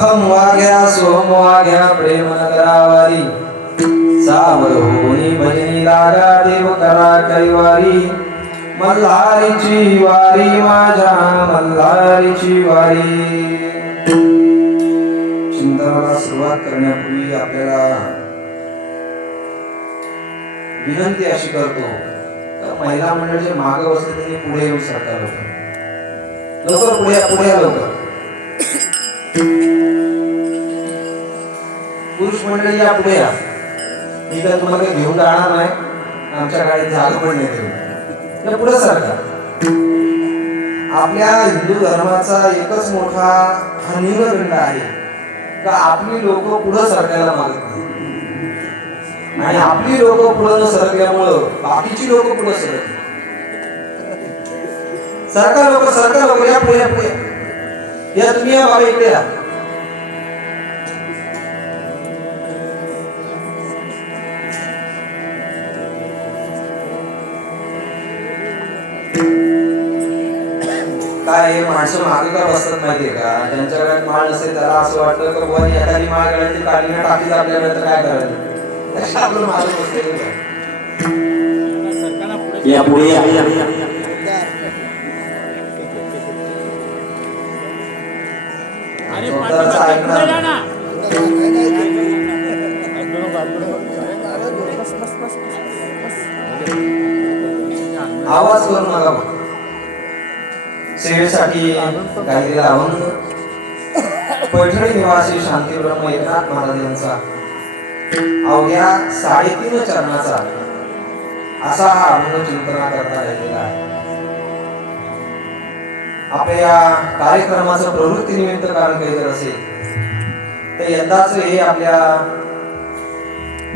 हम वाघ्या सोम वाघ्या प्रेम नगरावारी सावर होनी भजनी लागा देव करा कैवारी मल्हारीची वारी माझ्या मल्हारीची वारी. चिंतनाला सुरुवात करण्यापूर्वी आपल्याला विनंती अशी करतो तर महिला मंडळ जे मागे बसले त्यांनी पुढे येऊन सरकार लवकर पुढे पुढे लवकर. पुरुष मंडळी या पुढे या. मी काय तुम्हाला घेऊन जाणार नाही, आमच्या गाडीत जागा पण नाही. पुढे सरकार. आपल्या हिंदू धर्माचा एकच मोठा हा न्यूनगंड आहे का आपली लोक पुढे सरकायला मागत नाही आणि आपली लोक पुढे न सरकल्यामुळं बाकीची लोक पुढे सरकली. सरकार लोक या पुढे या पुढे या. तुम्ही या बाबा इकडे या. काय माणसं मागे का बसत माहितीये का? ज्यांच्याकडे माळ नसेल त्याला असं वाटतं की बुवा एखादी माळ गळ्याची काढीने टाकली आपल्याकडे तर काय करायचं. आपलं मागे बसलेलं या पुढे या. आवाज करू नका. सेवेसाठी काहीतरी अभंग पैठणी निवासी शांतीब्रह्म एकनाथ महाराज यांचा अवघ्या 3.5 चरणाचा असा हा अभंग चिंतना करता राहिलेला आहे. आपल्या या कार्यक्रमाचं प्रवृत्ती निमित्त कारण काही जर असेल तर यंदाच हे आपल्या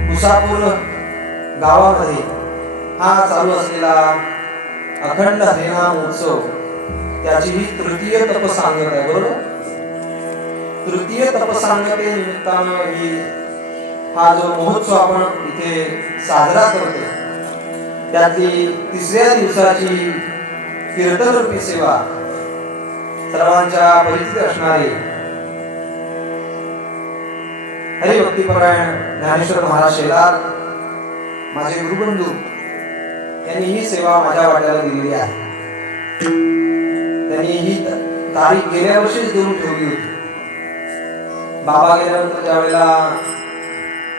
कुसापूर गावामध्ये हा चालू असलेला अखंड हरिनाम उत्सव त्याची ही तृतीय तपसांगत आहे. बरोबर, तृतीय तपसांगते निमित्तानं ही हा जो महोत्सव आपण इथे साजरा करतो त्यातली 3ऱ्या दिवसाची कीर्तनरूपी सेवा सर्वांच्या परिचित असणारे हरिभक्तीपरायण ज्ञानेश्वर महाराज शेलार माझे गुरुबंधू यांनी ही सेवा माझ्या वाट्याला दिलेली आहे. त्यांनी ही तारीख गेल्या वर्षीच देऊन ठेवली होती. बाबा गेल्यानंतर ज्यावेळेला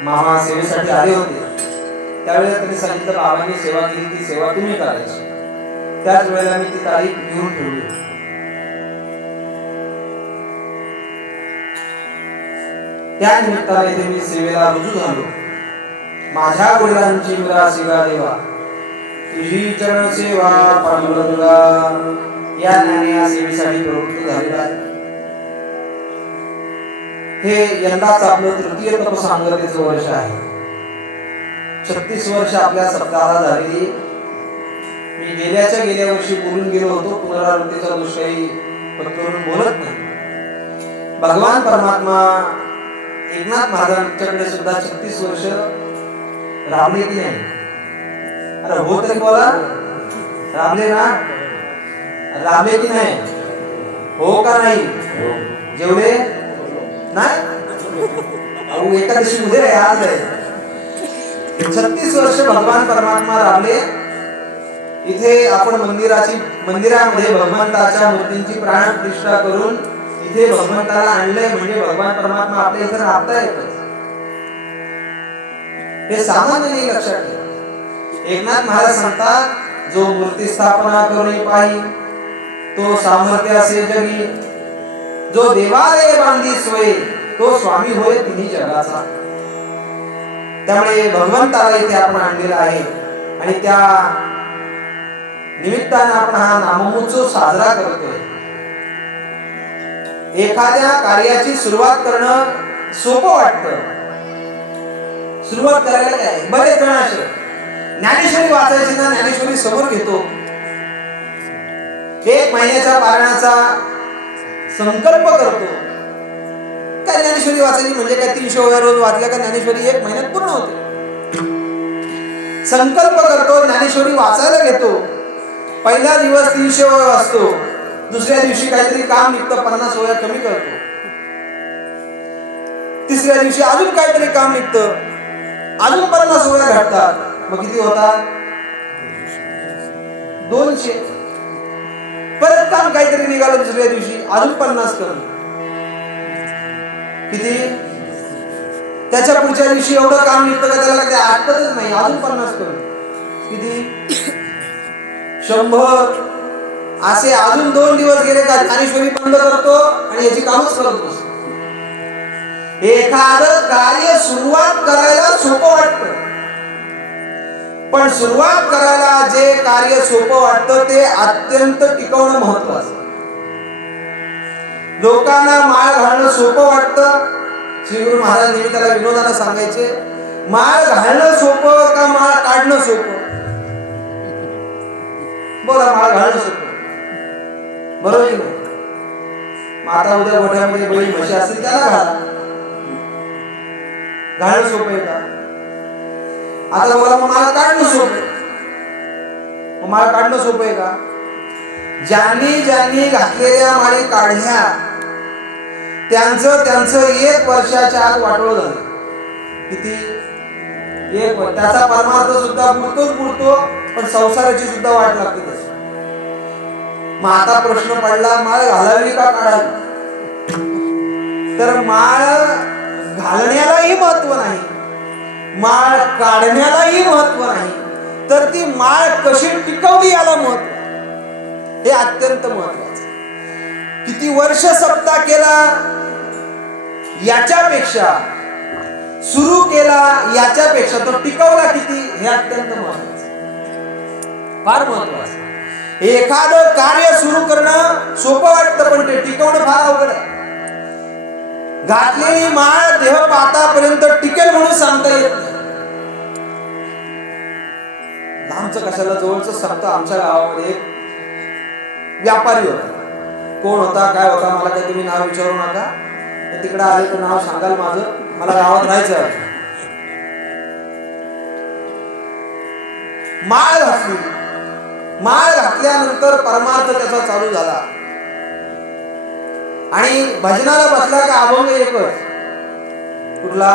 मामा सेवेसाठी आले होते त्यावेळेला त्यांनी सांगितलं बाबांनी सेवा केली ती सेवा तुम्ही करायची. त्याच वेळेला मी ती तारीख घेऊन ठेवली. त्या निमित्ताने इथे मी सेवेला रुजू झालो. माझ्या वडिलांची मला सेवा देवा तुझी चरण सेवा पांडुरंगा या ज्ञानेया सेवेसाठी प्रवृत्त झालेला आहे. हे यंदाच आपलं तृतीय तपसांगतेचं वर्ष आहे. 36 वर्ष आपल्या सप्ताहाला झालेली. मी गेल्या वर्षी बोलून गेलो होतो पुनरावृत्तीचा दुष्काळी पत्करून बोलत नाही. भगवान परमात्मा एकनाथ महाराजांच्याकडे सुद्धा 36 वर्ष राबले की नाही? अरे हो तरी बोला, राबले ना? राबले की नाही? हो का नाही? जेवले नाही? अहो एकादशी उद्या आहे, आज आहे. 36 वर्ष भगवान परमात्मा राबले. इथे आपण मंदिरामध्ये भगवंताच्या मूर्तींची प्राण प्रतिष्ठा करून इथे भगवंताला आणलंय म्हणजे भगवान परमात्मा आपल्या इथे राबता येतच. हे सामान्य नाही, लक्षात ठेवा. एकनाथ महाराज सांगतात जो मूर्ती स्थापना करून पाही तो सामर्थ्य असे जगी, जो देवालय बांधी सोय तो स्वामी होय तिन्ही जगाचा. त्यामुळे भगवंताला इथे आपण आणलेला आहे आणि त्या निमित्ताने आपण हा नामोत्सव साजरा करतोय. एखाद्या कार्याची सुरुवात करणं सोपं वाटतं. सुरुवात करायला काय बरेच जण असे ज्ञानेश्वरी वाचायची ना ज्ञानेश्वरी समोर घेतो. 1 महिन्याच्या पारायणाचा संकल्प करतो. काय ज्ञानेश्वरी वाचायची म्हणजे काय 300 ओव्या रोज वाचल्या का ज्ञानेश्वरी 1 महिन्यात पूर्ण होते. संकल्प करतो, ज्ञानेश्वरी वाचायला घेतो. पहिला दिवस 300 ओव्या वाचतो, दुसऱ्या दिवशी काहीतरी काम निघतं 50 ओव्या कमी करतो. तिसऱ्या दिवशी अजून काहीतरी काम निघतं, अजून 50 ओव्या घडतात, मग किती होतात? 200. परत काम काहीतरी निघालं दुसऱ्या दिवशी, अजून 50 कमी, किती? त्याच्या पुढच्या दिवशी एवढं काम निघतं का त्याला ते आठवतच नाही, अजून 50 कमी, किती? 100. असे अजून 2 दिवस गेले का ज्ञानेश्वरी बंद करतो आणि याची कामच करत बसतो. एखादं कार्य सुरुवात करायला सोपं वाटतं, पण सुरुवात करायला जे कार्य सोपं वाटतं ते अत्यंत टिकवणं महत्वाचं. लोकांना माळ घालणं सोपं वाटतं. श्री गुरु महाराज नेहमी त्याला विनोदानं सांगायचे, माळ घालणं सोपं का माळ काढणं सोपं? बोला, माळ घालणं सोपं, बरोबर की नाही? आता उद्या गोठ्यामध्ये बैल म्हशी असतील त्याला घाला, घालणं सोपं आहे का? आता बोला मग माळ काढणं सोपं, मग माळ काढणं सोपं आहे का? ज्यांनी ज्यांनी घातलेल्या माळी काढल्या त्यांचं 1 वर्षाच्या आत वाटोळं झालं. किती? 1 वर्ष. त्याचा परमार्थ सुद्धा पुरतो, पण संसाराची सुद्धा वाट लागते त्याची. मग आता प्रश्न पडला, माळ घालावी का काढावी? तर माळ घालण्यालाही महत्व नाही, माळ काढण्यालाही महत्व नाही, तर ती माळ कशी टिकवली याला महत्व. हे अत्यंत महत्वाचं. किती वर्ष सप्ताह केला याच्यापेक्षा, सुरू केला याच्यापेक्षा तो टिकवला किती हे अत्यंत महत्वाचं, फार महत्वाचं. एखादं कार्य सुरू करणं सोपं वाटतं, पण ते टिकवणं फार अवघड आहे. घातलेली माळ देहपातापर्यंत टिकेल म्हणून सांगता येत नाही. लांबचं कशाला, जवळच सांगतो. आमच्या गावामध्ये एक व्यापारी होता. कोण होता, काय होता, मला काही तुम्ही नाव विचारू नका. तिकडे आले तर नाव सांगाल माझं, मला गावात राहायचं. माळ घातली, माळ घातल्यानंतर परमार्थ त्याचा चालू झाला आणि भजनाला बसला का अभंग एकच, कुठला?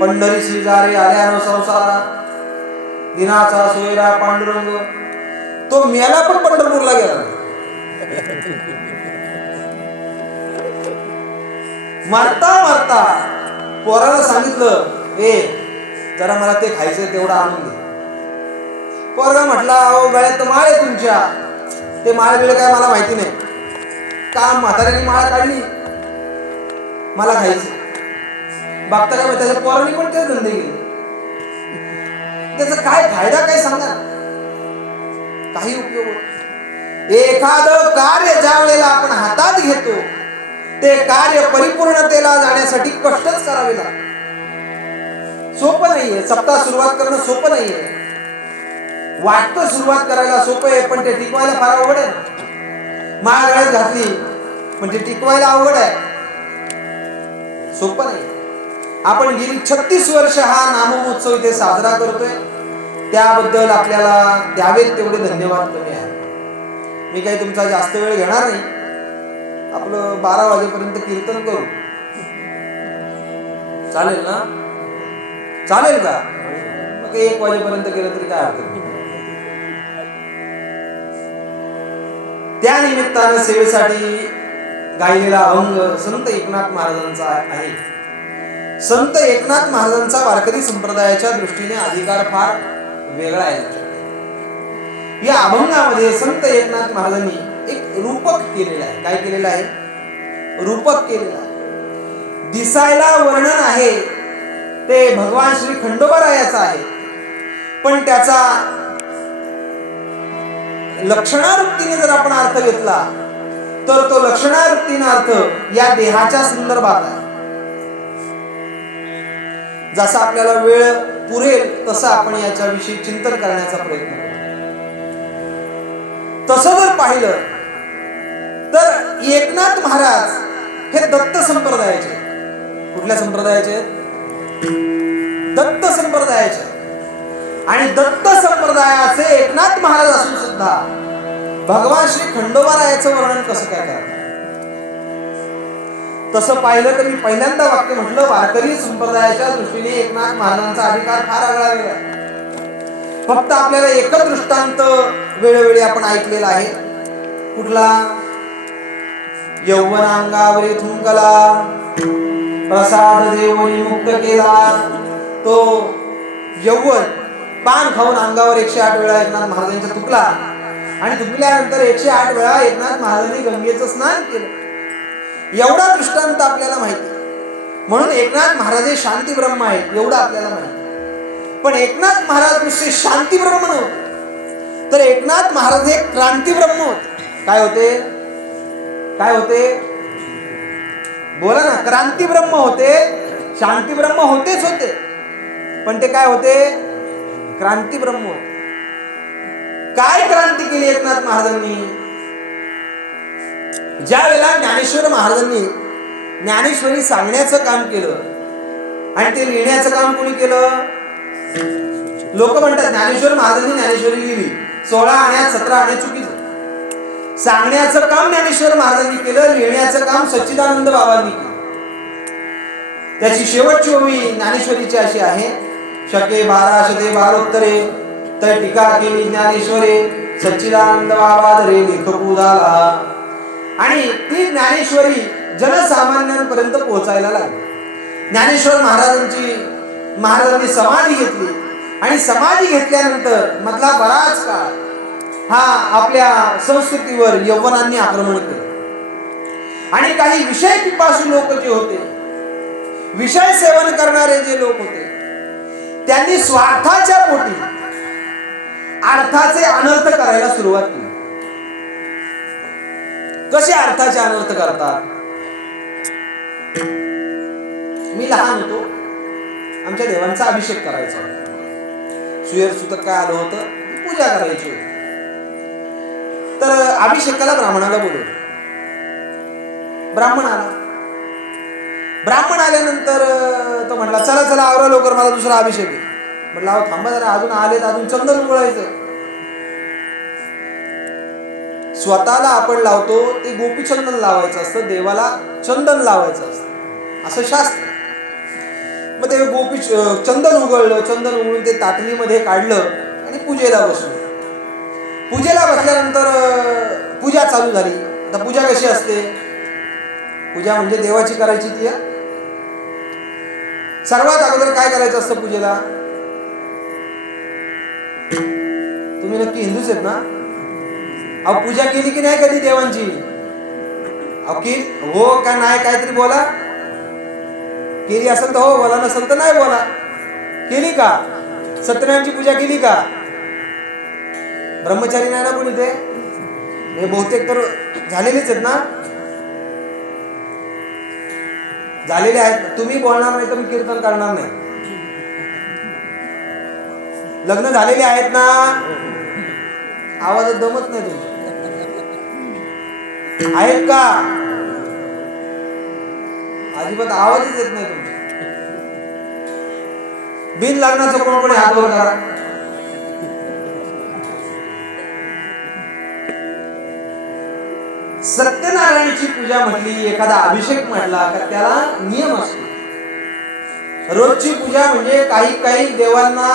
पंढरी शेजारी आल्यानं संसारा, दिनाचा सोयरा पांडुरंग. तो मेला पण पंढरपूरला गेला. मरता मरता पोराला सांगितलं, ए जरा मला ते खायचं, तेवढं आणून दे. पोरगा म्हटला, अहो गळ्यात माळ आहे तुमच्या, ते माळ बिळ काय मला माहिती नाही, का म्हाताऱ्याने माळ काढली, मला खायचं. बघता काय त्याच्या पोरांनी पण तेच धंदे केले. त्याचा काय फायदा, काय सांगा, काही उपयोग होत. एखादं कार्य ज्या वेळेला आपण हातात घेतो ते कार्य परिपूर्णतेला जाण्यासाठी कष्टच करावे लागतात. सोपं नाहीये. सप्ताह सुरुवात करणं सोपं नाहीये. वाटतं सुरुवात करायला सोपं आहे, पण ते टिकवायला फार अवघड आहे. माळ गळ्यात घातली पण ते टिकवायला अवघड आहे, सोपं नाही. आपण गेली 36 वर्ष हा नाममहोत्सव इथे साजरा करतोय, त्याबद्दल आपल्याला द्यावेत तेवढे धन्यवाद कमी आहे. मी काही तुमचा जास्त वेळ घेणार नाही. आपलं 12 वाजेपर्यंत कीर्तन करू, चालेल ना? चालेल का? मग 1 वाजेपर्यंत केलं तरी काय हरकत नाही. त्या निमित्तानं सेवेसाठी गायलेला अभंग संत एकनाथ महाराजांचा आहे. संत एकनाथ महाराजांचा वारकरी संप्रदायाच्या दृष्टीने अधिकार फार वेगळा आहे. या अभंगामध्ये संत एकनाथ महाराजांनी एक रूपक केलेलं आहे. काय केलेलं आहे? रूपक केलेलं आहे. दिसायला वर्णन आहे ते भगवान श्री खंडोबारायाचं आहे, पण त्याचा लक्षणावृत्तीने जर आपण अर्थ घेतला तर तो लक्षणावृत्तीने अर्थ या देहाच्या संदर्भात आहे. जसा आपल्याला वेळ पुरेल तसं आपण याच्याविषयी चिंतन करण्याचा प्रयत्न करू. तसं जर पाहिलं तर एकनाथ महाराज हे दत्त संप्रदायाचे. कुठल्या संप्रदायाचे? दत्त संप्रदायाचे. आणि दत्त संप्रदायाचे एकनाथ महाराज असून सुद्धा भगवान श्री खंडोबारायाचं वर्णन कसं काय करतात? तसं पाहिलं तर मी पहिल्यांदा वाक्य म्हटलं, वारकरी संप्रदायाच्या दृष्टीने एकनाथ महाराजांचा अधिकार फार आगळा वेगळा. फक्त आपल्याला एकच दृष्टांत वेळोवेळी आपण ऐकलेला आहे. कुठला? यौवन अंगावरी थुंकला, प्रसाद देवनी मुक्त केला. तो यौवन पान खाऊन अंगावर 108 वेळा एकनाथ महाराजांचा थुकला आणि थुकल्यानंतर 108 वेळा एकनाथ महाराजांनी गंगेचं स्नान केलं. एवढा दृष्टांत आपल्याला माहिती. म्हणून एकनाथ महाराज हे शांती ब्रह्म आहेत एवढं आपल्याला माहिती. पण एकनाथ महाराज नुसते शांती ब्रह्म नव्हते, तर एकनाथ महाराज हे क्रांती ब्रह्म होते. काय होते? काय होते? बोला ना. क्रांती ब्रह्म होते. शांती ब्रह्म होतेच होते, पण ते काय होते? क्रांती ब्रह्म होते. काय क्रांती केली एकनाथ महाराजांनी? ज्या वेळेला ज्ञानेश्वर महाराजांनी ज्ञानेश्वरी सांगण्याचं काम केलं आणि ते लिहिण्याचं काम कोणी केलं? लोक म्हणतात ज्ञानेश्वर महाराजांनी ज्ञानेश्वरी लिहिली, 16 आण्या 17 आण्या चुकीचं. सांगण्याचं काम ज्ञानेश्वर महाराजांनी केलं, लिहिण्याचं काम सच्चिदानंद बाबांनी केलं. त्याची शेवटची ओवी ज्ञानेश्वरीची अशी आहे, शके 12 शते 12 तर टीका केली ज्ञानेश्वरे, सच्चिदानंद बाबा धरे लेखकू झाला. आणि ती ज्ञानेश्वरी जनसामान्यांपर्यंत पोहोचायला लागली. ज्ञानेश्वर महाराजांनी समाधी घेतली आणि समाधी घेतल्यानंतर मधला बराच काळ हा आपल्या संस्कृतीवर यौवनांनी आक्रमण केलं. आणि काही विषय पिपासू लोक जे होते, विषय सेवन करणारे जे लोक होते, त्यांनी स्वार्थाच्या पोटी अर्थाचे अनर्थ करायला सुरुवात केली. कसे अर्थाचे अनर्थ करतात? मी लहान होतो, आमच्या देवांचा अभिषेक करायचा होता. सुयर सुतक काय आलं होतं, पूजा करायची होती. तर अभिषेकाला ब्राह्मणाला बोलवलं. ब्राह्मण आल्यानंतर तो म्हटला, चला चला आवरा लवकर, मला दुसरा अभिषेक आहे. म्हटलं अहो थांबा जरा, अजून आलेत, अजून चंदन उघडायचं. स्वतःला आपण लावतो ते गोपी चंदन लावायचं असतं, देवाला चंदन लावायचं असतं, असं शास्त्र. मग ते गोपी चंदन उघडलं, चंदन उघडून ते ताटलीमध्ये काढलं आणि पूजेला बसलो. पूजेला बसल्यानंतर पूजा चालू झाली. आता पूजा कशी असते? पूजा म्हणजे देवाची करायची ती. सर्वात अगोदर काय करायचं असतं पूजेला? तुम्ही नक्की हिंदूच आहेत ना? अहो पूजा केली की नाही कधी देवांची? अहो की हो का नाही, काहीतरी बोला. केली असेल तर हो बोला, नसेल तर नाही बोला. केली का? सत्यनारायणची पूजा केली का? ब्रह्मचारी नाही ना कोणी ते? हे बहुतेक तर झालेलेच आहेत ना? झालेले आहेत. तुम्ही बोलणार नाही तर मी कीर्तन करणार नाही. लग्न झालेले आहेत ना? आवाजात दमत नाही तुमच्या? आहेत का? अजिबात आवाजच येत नाही तुमचा. बिन लग्नाचं कोण कोणी हात वर करा. सत्यनारायणाची पूजा म्हटली, एखादा अभिषेक म्हटला का त्याला नियम असतो. रोजची पूजा म्हणजे काही देवांना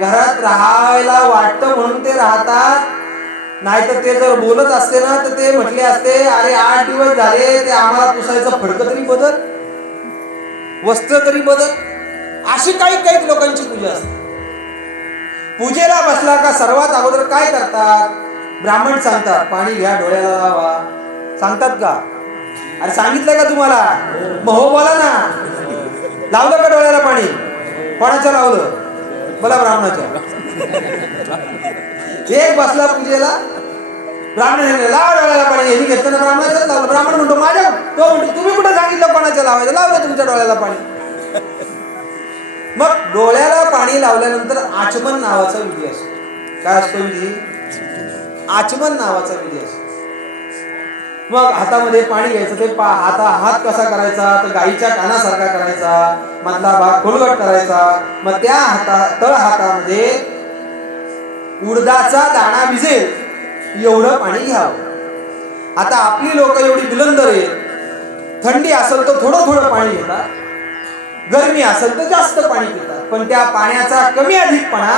घरात राहायला वाटतं म्हणून ते राहतात. नाहीतर ते जर बोलत असते ना तर ते म्हटले असते, अरे 8 दिवस झाले, ते आम्हाला पुसायचं फडकं तरी बदल, वस्त्र तरी बदल. अशी काही लोकांची पूजा असते. पूजेला बसला का सर्वात अगोदर काय करतात? ब्राह्मण सांगतात, पाणी घ्या डोळ्याला लावा. सांगतात का? अरे सांगितलं का तुम्हाला? मग हो बोला ना. लावलं का डोळ्याला पाणी? कोणाच्या लावलं? बोला ब्राह्मणाच्या. एक बसला पूजेला, ब्राह्मण लावा डोळ्याला पाणी. यांनी घेतलं ना ब्राह्मणाच्या लावलं. ब्राह्मण म्हणतो माझ्या, तो म्हणतो तुम्ही कुठं सांगितलं कोणाच्या लावायचं? लावलं तुमच्या डोळ्याला पाणी. मग डोळ्याला पाणी लावल्यानंतर आचमन नावाचा विधी असतो. काय असतो विधी? आचमन नावाचा विधी असतो. मग हातामध्ये पाणी घ्यायचं, ते हात कसा करायचा? तर गाईच्या कानासारखा करायचा, मधला भाग खोलगट करायचा. मग त्या तळ हातामध्ये उडदाचा दाणा भिजेल एवढं पाणी घ्यावं. आता आपली लोक एवढी बिलंदर आहेत, थंडी असेल तर थोडं थोडं पाणी घेतात, गरमी असेल तर जास्त पाणी पितात, पण त्या पाण्याचा कमी अधिकपणा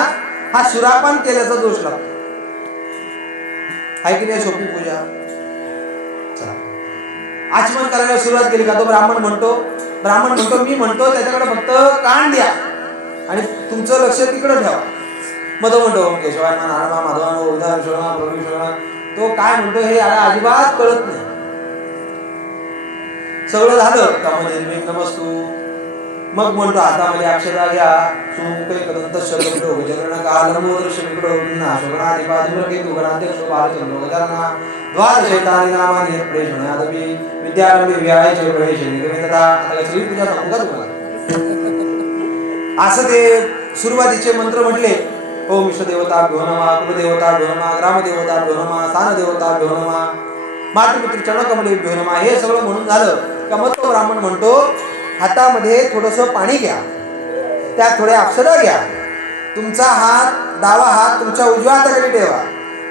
हा सुरापान केल्याचा दोष लागतो. आहे की नाही सोपी पूजा? आचमन करायला सुरुवात केली का तो ब्राह्मण म्हणतो मी म्हणतो त्याच्याकडे फक्त कान द्या आणि तुमचं लक्ष तिकडे ठेवा. मग तो म्हणतो केशवाय नारायणा माधवान गोविंदा विश्वनाथ प्रभू विश्वनाथ. तो काय म्हणतो हे याला अजिबात कळत नाही. सगळं झालं का म्हणजे नमस्तू. मग म्हणतो हातामध्ये अक्षता घ्या, सुमुखे कदंत शब्दो गजरण कालमोदर शमिकडो ना शोभना दिपादुरके दुगणाध्यक्ष बालचंद्र गजानना द्वादशैतानि नामानि प्रेषणादपि विद्यारंभे व्यायाचे प्रवेशने गमितता. आता सगळी पूजा सांगू का तुम्हाला? असं ते सुरुवातीचे मंत्र म्हटले. ओम इष्टदेवताभ्यो नमः, कुलदेवताभ्यो नमः, ग्रामदेवताभ्यो नमः, स्थानदेवताभ्यो नमः, मातृपितृ चरणकमलेभ्यो नमः. हे सगळं म्हणून झालं का मग तो ब्राह्मण म्हणतो हातामध्ये थोडंसं पाणी घ्या, त्यात थोड्या अक्षता घ्या, तुमचा हात डावा हात तुमच्या उजव्या हाताखाली ठेवा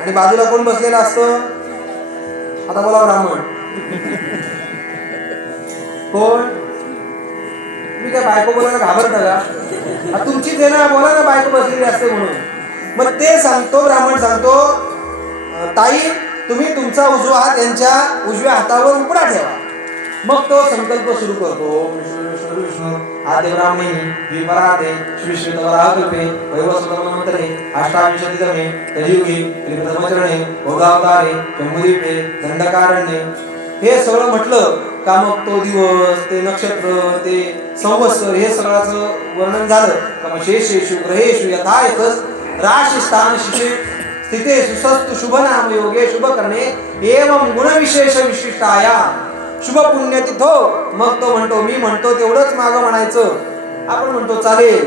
आणि बाजूला कोण बसलेला असतं? आता बोला ब्राह्मण कोण? तुम्ही काय बायको बोलायला घाबरता का? तुमची ते ना बोला ना बायको बसलेली असते म्हणून. मग ते सांगतो ब्राह्मण सांगतो ताई तुम्ही तुमचा उजवा हात यांच्या उजव्या हातावर उपडा ठेवा. मग तो संकल्प सुरू करतो. विष्णू विष्णू विष्णू आदे ब्राह्मणी विपराते श्री श्री वराहकल्पे वैवस्वतमन्वन्तरे अष्टाविंशतितमे कलियुगे त्रिप्रथमचरणे भोगावतारे जम्बूद्वीपे दंडकारण्ये. हे सगळं म्हटलं का मग तो दिवस, ते नक्षत्र, ते संवत्सर हे सगळ्याचं वर्णन झालं का मग शेषेषु ग्रहेषु यथा यथस राशी स्थान शिशे स्थिते सुसस्तु शुभ नाम योगे शुभ करणे एवं गुणविशेष विशिष्टाया शुभ पुण्यतिथो. मग तो म्हणतो मी म्हणतो तेवढंच मागं म्हणायचं. आपण म्हणतो चालेल.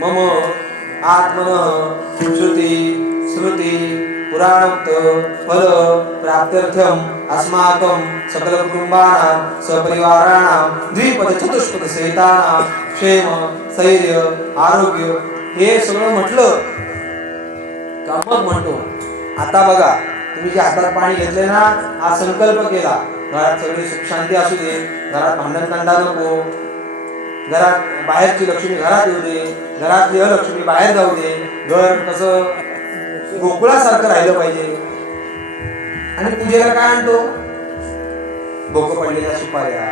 मम आत्मन श्रुती स्मृती पुराणोक्त फल प्राप्त्यर्थम अस्माकं सकल कुटुंबानां सपरिवाराणां द्विपद चतुष्पद सहितानां क्षेम स्थैर्य आरोग्य हे सगळं म्हटलं का मग म्हणतो आता बघा तुम्ही जे हातात पाणी घेतले ना, हा संकल्प केला घरात सगळी सुख शांती असू दे, घरात भांडण तंडा नको, घरात बाहेरची लक्ष्मी घरात येऊ दे, घरातली अलक्ष्मी बाहेर जाऊ दे, घर कसं गोकुळासारखं राहिलं पाहिजे. आणि पूजेला काय आणतो? भोक पडलेल्या सुपाऱ्या,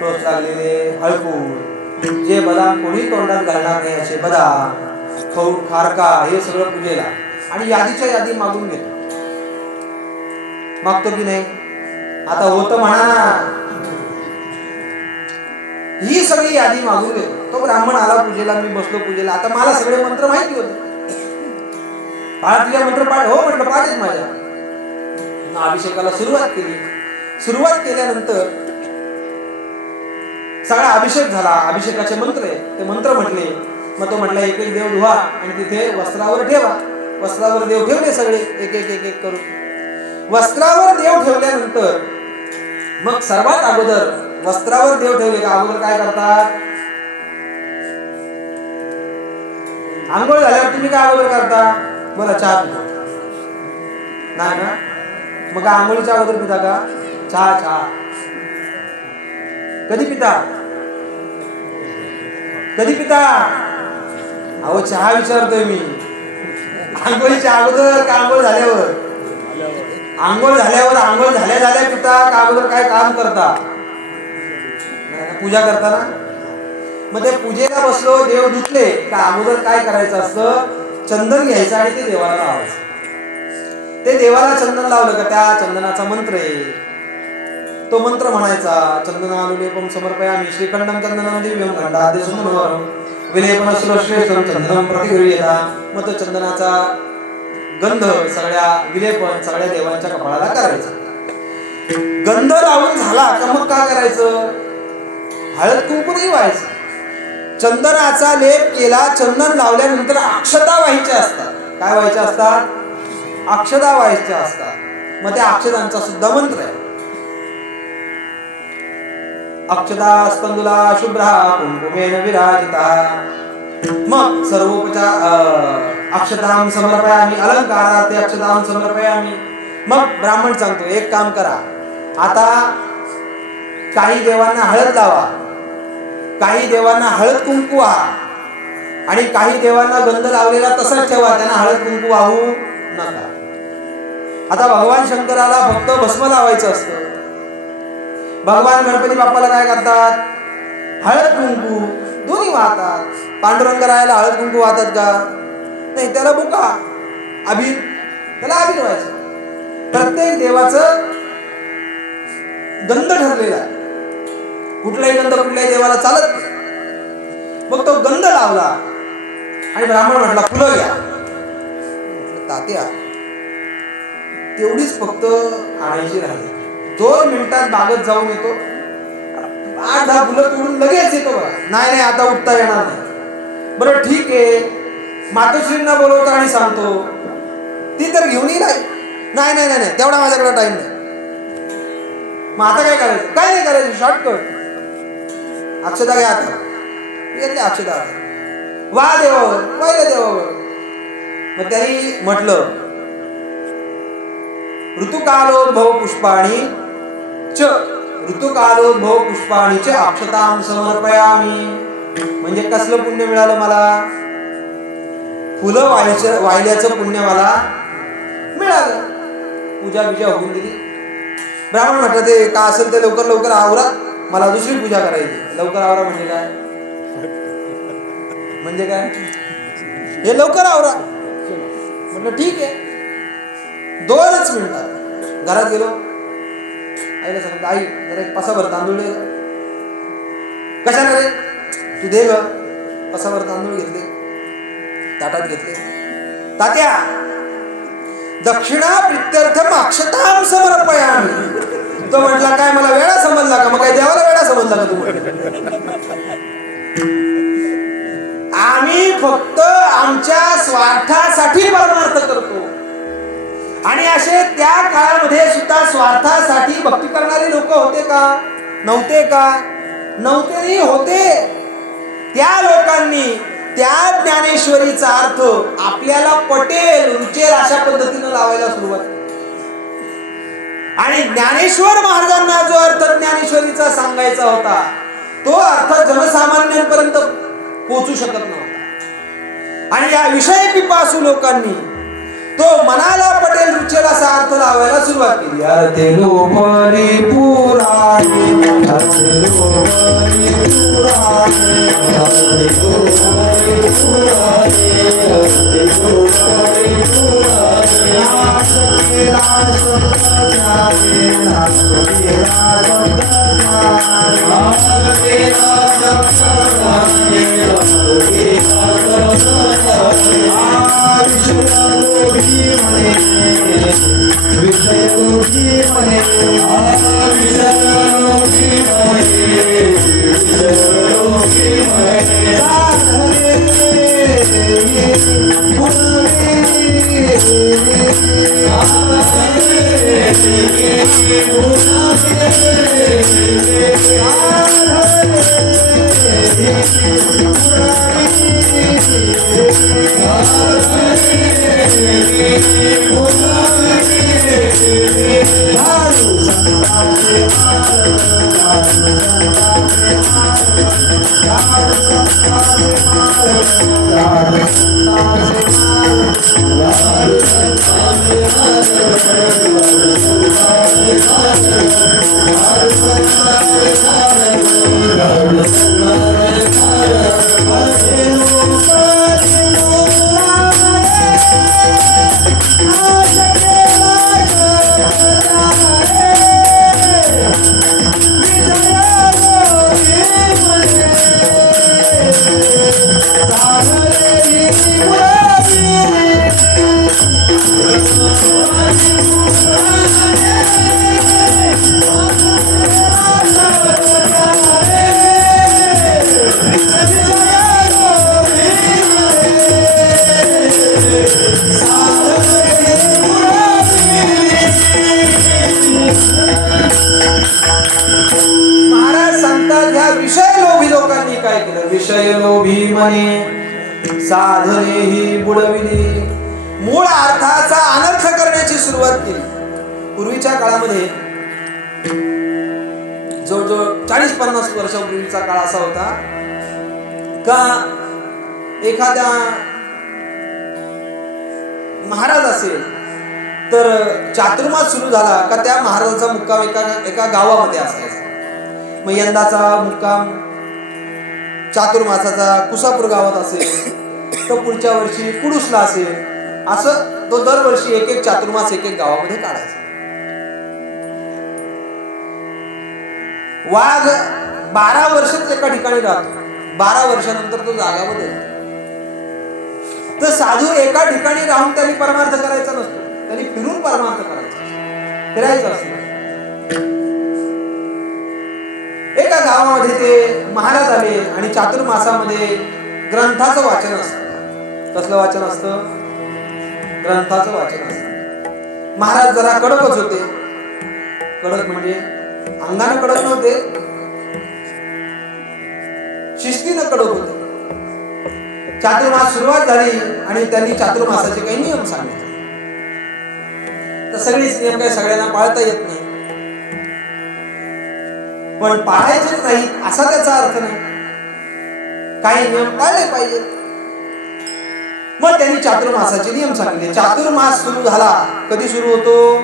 टोच लागलेले हळकूड, जे बदाम कोणी तोंडात घालणार नाही असे बदाम, खौट खारका हे सगळं पूजेला. आणि यादीच्या यादी मागून घेतो. मागतो की नाही? आता होतं म्हणा ना. ही सगळी यादी मागून घेतो. तो ब्राह्मण आला पूजेला, मी बसलो पूजेला. आता मला सगळे मंत्र माहिती होते. तुझ्या मंत्र पाठ? हो म्हटलं पाठ आहेत माझ्या. अभिषेकाला सुरुवात केली. सुरुवात केल्यानंतर सगळा अभिषेक झाला. अभिषेकाचे मंत्र आहे ते मंत्र म्हटले. मग तो म्हटला एक एक देव धुवा आणि तिथे वस्त्रावर ठेवा. वस्त्रावर देव ठेवले सगळे एक एक एक एक करून. वस्त्रावर देव ठेवल्यानंतर मग सर्वात अगोदर वस्त्रावर देव ठेवले का अगोदर काय करतात? आंघोळ झाल्यावर तुम्ही काय अगोदर करता? बोला चहा पितो नाही ना? मग आंघोळीच्या अगोदर पिता का चहा? चहा कधी पिता? कधी पिता? अहो चहा विचारतोय मी. आंघोळीच्या अगोदर का आंघोळ झाल्यावर? आंघोळ झाल्यावर. आंघोळ झाल्या झाल्या पिता का अगोदर काय काम करता? पूजा करताना. मग ते पूजेला बसलो, देव धुतले का अगोदर काय करायचं असतं? चंदन घ्यायचं आणि ते देवाला लावायचं. ते देवाला चंदन लावलं का त्या चंदनाचा मंत्र आहे तो मंत्र म्हणायचा. चंदनानुलेपम समर्पयामि श्रीखंडम चंदनम दिव्यम खंडाद्य सुमनोहरम विलेपन सुरश्रेष्ठम चंदनम प्रतिगृह्यता. मग तो चंदनाचा गंध सगळ्या विलेपन सगळ्या देवांच्या कपाळाला करायचा. गंध लावून झाला का मग काय करायचं? हळद कुंकू व्हायचं. चंदनाचा लेप केला, चंदन लावल्यानंतर अक्षता व्हायच्या असतात. काय व्हायच्या असतात? अक्षता व्हायच्या असतात. मग त्या अक्षतांचा सुद्धा मंत्र आहे. अक्षता स्कंदुला शुभ्रा कुंकुमेन विराजिता. मग सर्वोपचार अक्षतां समर्पयामि अलंकारार्थे अक्षतां समर्पयामि. मग ब्राह्मण सांगतो एक काम करा, आता काही देवांना हळद लावा, काही देवांना हळद कुंकू व्हा, आणि काही देवांना गंध लावलेला तसाच ठेवा, त्यांना हळद कुंकू वाहू नका. आता भगवान शंकराला फक्त भस्म लावायचं असतं. भगवान गणपती बाप्पाला काय करतात? हळद कुंकू दोन्ही वाहतात. पांडुरंगरायाला हळद कुंकू वाहतात का? नाही, त्याला बुका अभिर, त्याला अभिर व्हायचं. प्रत्येक देवाचं गंध ठरलेला आहे. कुठलाही गंध कुठल्याही देवाला चालत नाही. मग तो गंध लावला आणि ब्राह्मण म्हटला फुलं घ्या. तात्या तेवढीच फक्त आणायची राहिली. 2 मिनिटात बागेत जाऊन येतो, 8-10 फुलं तोडून लगेच येतो. बघा, नाही आता उठता येणार नाही. बरं ठीक आहे, मातोश्रींना बोलवतो आणि सांगतो, ती तर घेऊन येईल. नाही नाही नाही तेवढा माझ्याकडे टाइम नाही. मग आता काय करायचं? काय नाही करायचं, शॉर्टकट. अक्षता घ्या, आता येते अक्षता, वा देवावर, वाहिल्या देवावर. मग त्यांनी म्हटलं ऋतुकालोद्भव पुष्पाणी च, ऋतुकालोद्भव पुष्पाणी च अक्षतां समर्पयामि. म्हणजे कसलं पुण्य मिळालं मला? फुलं वाहिल्याचं पुण्य मला मिळालं. पूजा बिजा होऊन गेली. ब्राह्मण म्हटलं ते का असेल ते लवकर लवकर आवरा, मला दुसरी पूजा करायची. लवकर आवरा म्हणजे काय? म्हणजे काय? हे लवकर आवरा. म्हटलं ठीक आहे. 2च मिनिटात घरात गेलो. आईला सांगितलं, आई जरा एक पसाभर तांदूळ दे. कशाला रे? तू दे ग. पसाभर तांदूळ घेतले, ताटात घेतले. तात्या दक्षिणा प्रित्यर्थम अक्षतां समर्पयामि. तो म्हटला काय मला वेळा समजला का? मग काय देवाला वेळा समजला का तू? आम्ही फक्त आमच्या स्वार्थासाठी परमार्थ करतो. आणि असे त्या काळामध्ये सुद्धा स्वार्थासाठी भक्ती करणारे लोक होते का? नव्हते का? नव्हते, होते. त्या लोकांनी त्या ज्ञानेश्वरीचा अर्थ आपल्याला पटेल, रुचेल अशा पद्धतीने लावायला सुरुवात केली. आणि ज्ञानेश्वर महाराजांना जो अर्थ ज्ञानेश्वरीचा सांगायचा होता, तो अर्थ जनसामान्यांपर्यंत पोहोचू शकत नव्हता. आणि या विषय पिपासू लोकांनी तो मनाला पटेल, रुचेल असा अर्थ लावायला सुरुवात केली. अर्थे लोपरी पुराणे, अर्थे लोपरी पुराणे, अर्थे लोपरी पुराणे, अर्थे लोपरी पुराणे. नाश केला शब्द ज्ञाने, नाश केला शब्द ज्ञाने, नाश केला शब्द ज्ञाने, नाश केला शब्द ज्ञाने. विषय लोभी मने, विषय लोभी मने, विषय लोभी मने. विषय लोभी मने साधने ही बुडविली. मूळ अर्थाचा अनर्थ करण्याची सुरुवात केली. पूर्वीच्या काळामध्ये जवळजवळ 40-50 वर्षापूर्वीचा काळ असा होता का एखाद्या महाराज असेल तर चातुर्मास सुरू झाला का त्या महाराजाचा मुक्काम एका गावामध्ये असायचा. मग यंदाचा मुक्काम चातुर्मासाचा कुसापूर गावात असेल तर पुढच्या वर्षी कुडुसला असेल, असं तो दरवर्षी एक चातुर्मास एक गावामध्ये काढायचा. वाघ 12 वर्षच एका ठिकाणी राहतो, 12 वर्षानंतर तो जागा बदलतो. तर साधू एका ठिकाणी राहून त्यांनी परमार्थ करायचा नसतो, त्यांनी फिरून परमार्थ करायचा, फिरायचं असतं. एका गावामध्ये ते महाराज आले आणि चातुर्मासामध्ये ग्रंथाचं वाचन असतं. कसलं वाचन असतं? ग्रंथाचं वाचन असतं. महाराज जरा कडकच होते. कडक म्हणजे अंगाने कडक नव्हते, शिस्तीनं कडक होते. चातुर्मास सुरुवात झाली आणि त्यांनी चातुर्मासाचे काही नियम सांगितले. तर सगळेच नियम काही सगळ्यांना पाळता येत नाही, पण पाळायचेच नाही असा त्याचा अर्थ नाही, काही नियम पाळले पाहिजे. मग त्यांनी चातुर्मासाचे नियम सांगितले. चातुर्मास सुरू झाला, कधी सुरू होतो?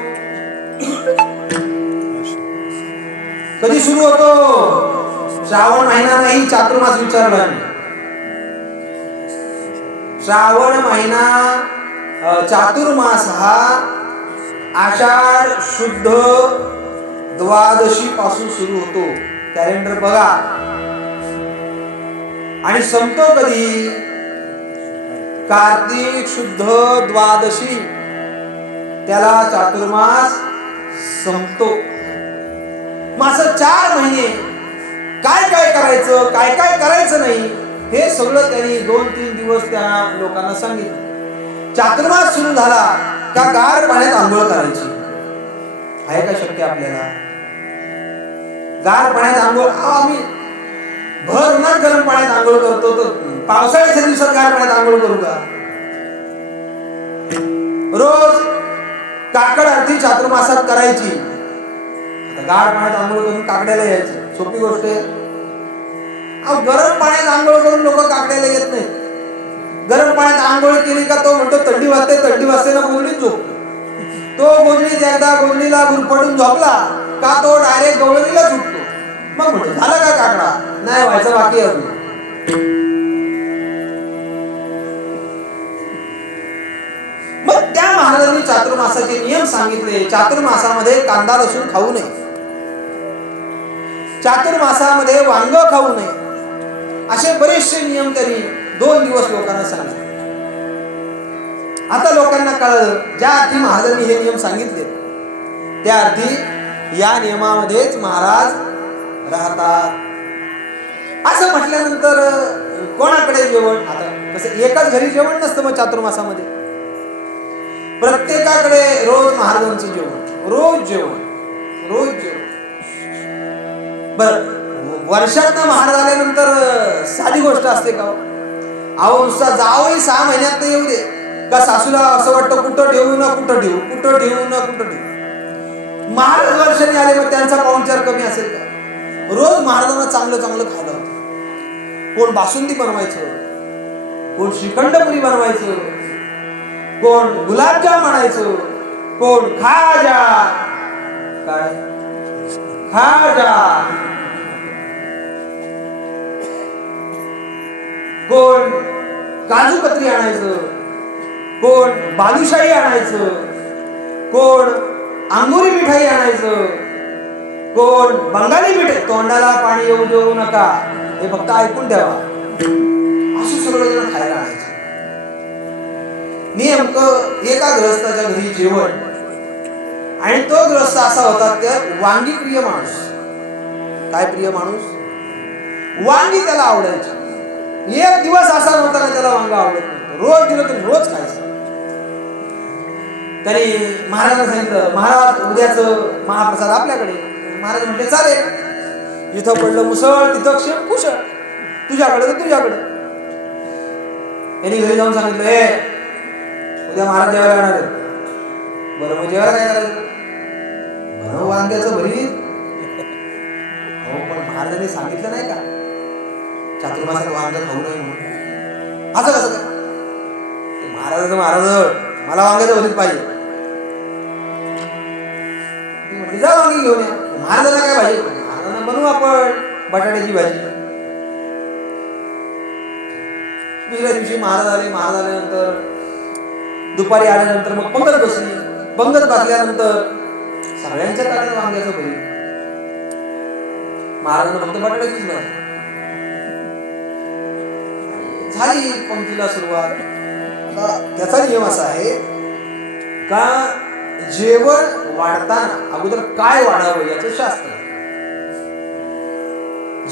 कधी सुरू होतो? श्रावण महिना नाही, चातुर्मास विचारला. श्रावण महिना चातुर्मास हा आषाढ शुद्ध द्वादशी पासून सुरू होतो. कॅलेंडर बघा. आणि संपतो कधी? कार्तिक शुद्ध द्वादशी, त्याला चातुर्मास संपतो. मग असं 4 महिने काय काय करायचं, काय काय करायचं नाही, हे सगळं त्यांनी 2-3 दिवस त्या लोकांना सांगितलं. चातुर्मास सुरू झाला का गार पाण्यात आंघोळ करायची. आहे का शक्य आपल्याला? गार पाण्यात आंघोळ, आम्ही भर उन्हात गरम पाण्यात आंघोळ करतो, तर पावसाळ्याच्या दिवसात गार पाण्यात आंघोळ करू का? रोज काकड आरती चातुर्मासात करायची. आता गार पाण्यात आंघोळ करून काकड्याला यायचं, सोपी गोष्ट आहे. गरम पाण्यात आंघोळ करून लोक काकड्याला येत नाही. गरम पाण्यात आंघोळ केली का तो म्हणतो थंडी वाजते ना, गोधडीत झोपतो. तो गोधडीत एकदा गोधडीला गुरफटून झोपला का तो डायरेक्ट गवळणीला सुटतो. मग म्हणतो झाला का काकडा? नाही, व्हायचं बाकी आहे अजून. मग त्या महाराजांनी चातुर्मासाचे नियम सांगितले. चातुर्मासामध्ये कांदा लसूण खाऊ नये, चातुर्मासामध्ये वांग खाऊ नये, असे बरेचसे नियम त्यांनी 2 दिवस लोकांना सांगितले. आता लोकांना कळलं, ज्या अर्थी महाराजांनी हे नियम सांगितले त्या अर्थी या नियमामध्येच महाराज राहतात. असं म्हटल्यानंतर कोणाकडे जेवण? आता कसं एकाच घरी जेवण नसतं. मग चातुर्मासामध्ये प्रत्येकाकडे रोज महाराजांचं जेवण, रोज जेवण. बर, वर्षात महाराज आल्यानंतर साधी गोष्ट असते का? अहो नुसता जावई 6 महिन्यात येऊ दे का सासूला असं वाटतं कुठं ठेवू ना कुठं ठेवू. महाराज वर्षाने आले, मग त्यांचा पाहुणचार कमी असेल का? रोज महाराजांना चांगलं खायला होतं. कोण बासुंदी बनवायचं, कोण श्रीखंडपुरी बनवायचं, कोण गुलाबजाम बनायचं, कोण खाजा, कोण काजू कतरी आणायचं, कोण बालुशाही आणायचं, कोण अंगुरी मिठाई आणायचं, कोण बंगाली मिठाई. तोंडाला पाणी येऊ देऊ नका, हे फक्त ऐकून ठेवा. असं सगळं खायला आणायचं. नेमकं एका गृहस्थाच्या घरी जेवण, आणि तो गृहस्थ असा होता त्या वांगी प्रिय माणूस. काय प्रिय माणूस? वांगी त्याला आवडायची. एक दिवस असा नव्हता ना त्याला वांग आवडत नव्हतं. रोज दिलं तर रोज खायचं. त्यांनी महाराजांना सांगितलं, महाराज उद्याचं महाप्रसाद आपल्याकडे. महाराज म्हटले चालेल, जिथं पडलं मुसळ तिथं क्षेम कुशळ, तुझ्याकडे तर तुझ्याकडे. त्यांनी घरी जाऊन सांगितलं, उद्या महाराज जेवायला येणार आहेत. बरं, मग जेवायला काय करायचं? बनव वांग्याचं भरीत. महाराजांनी सांगितलं नाही का चातुर्मासात वांग खाऊ नये म्हणून? असं कसं काय? महाराज मला वांग्याचं भरीत पाहिजे. म्हटली जा वांगी घेऊन या. महाराजांना काय पाहिजे? महाराजांना बनवू आपण बटाट्याची भाजी. दुसऱ्या दिवशी महाराज आल्यानंतर दुपारी आल्यानंतर मग पंगत बसली. पंगत बसल्यानंतर सगळ्यांच्या ताटात वांग्याचं भरीत, महाराजांना फक्त बटाट्याचीच भाजी. झाली पंक्तीला सुरुवात. आता त्याचा नियम असा आहे का जेवण वाढताना अगोदर काय वाढावं याचं शास्त्र.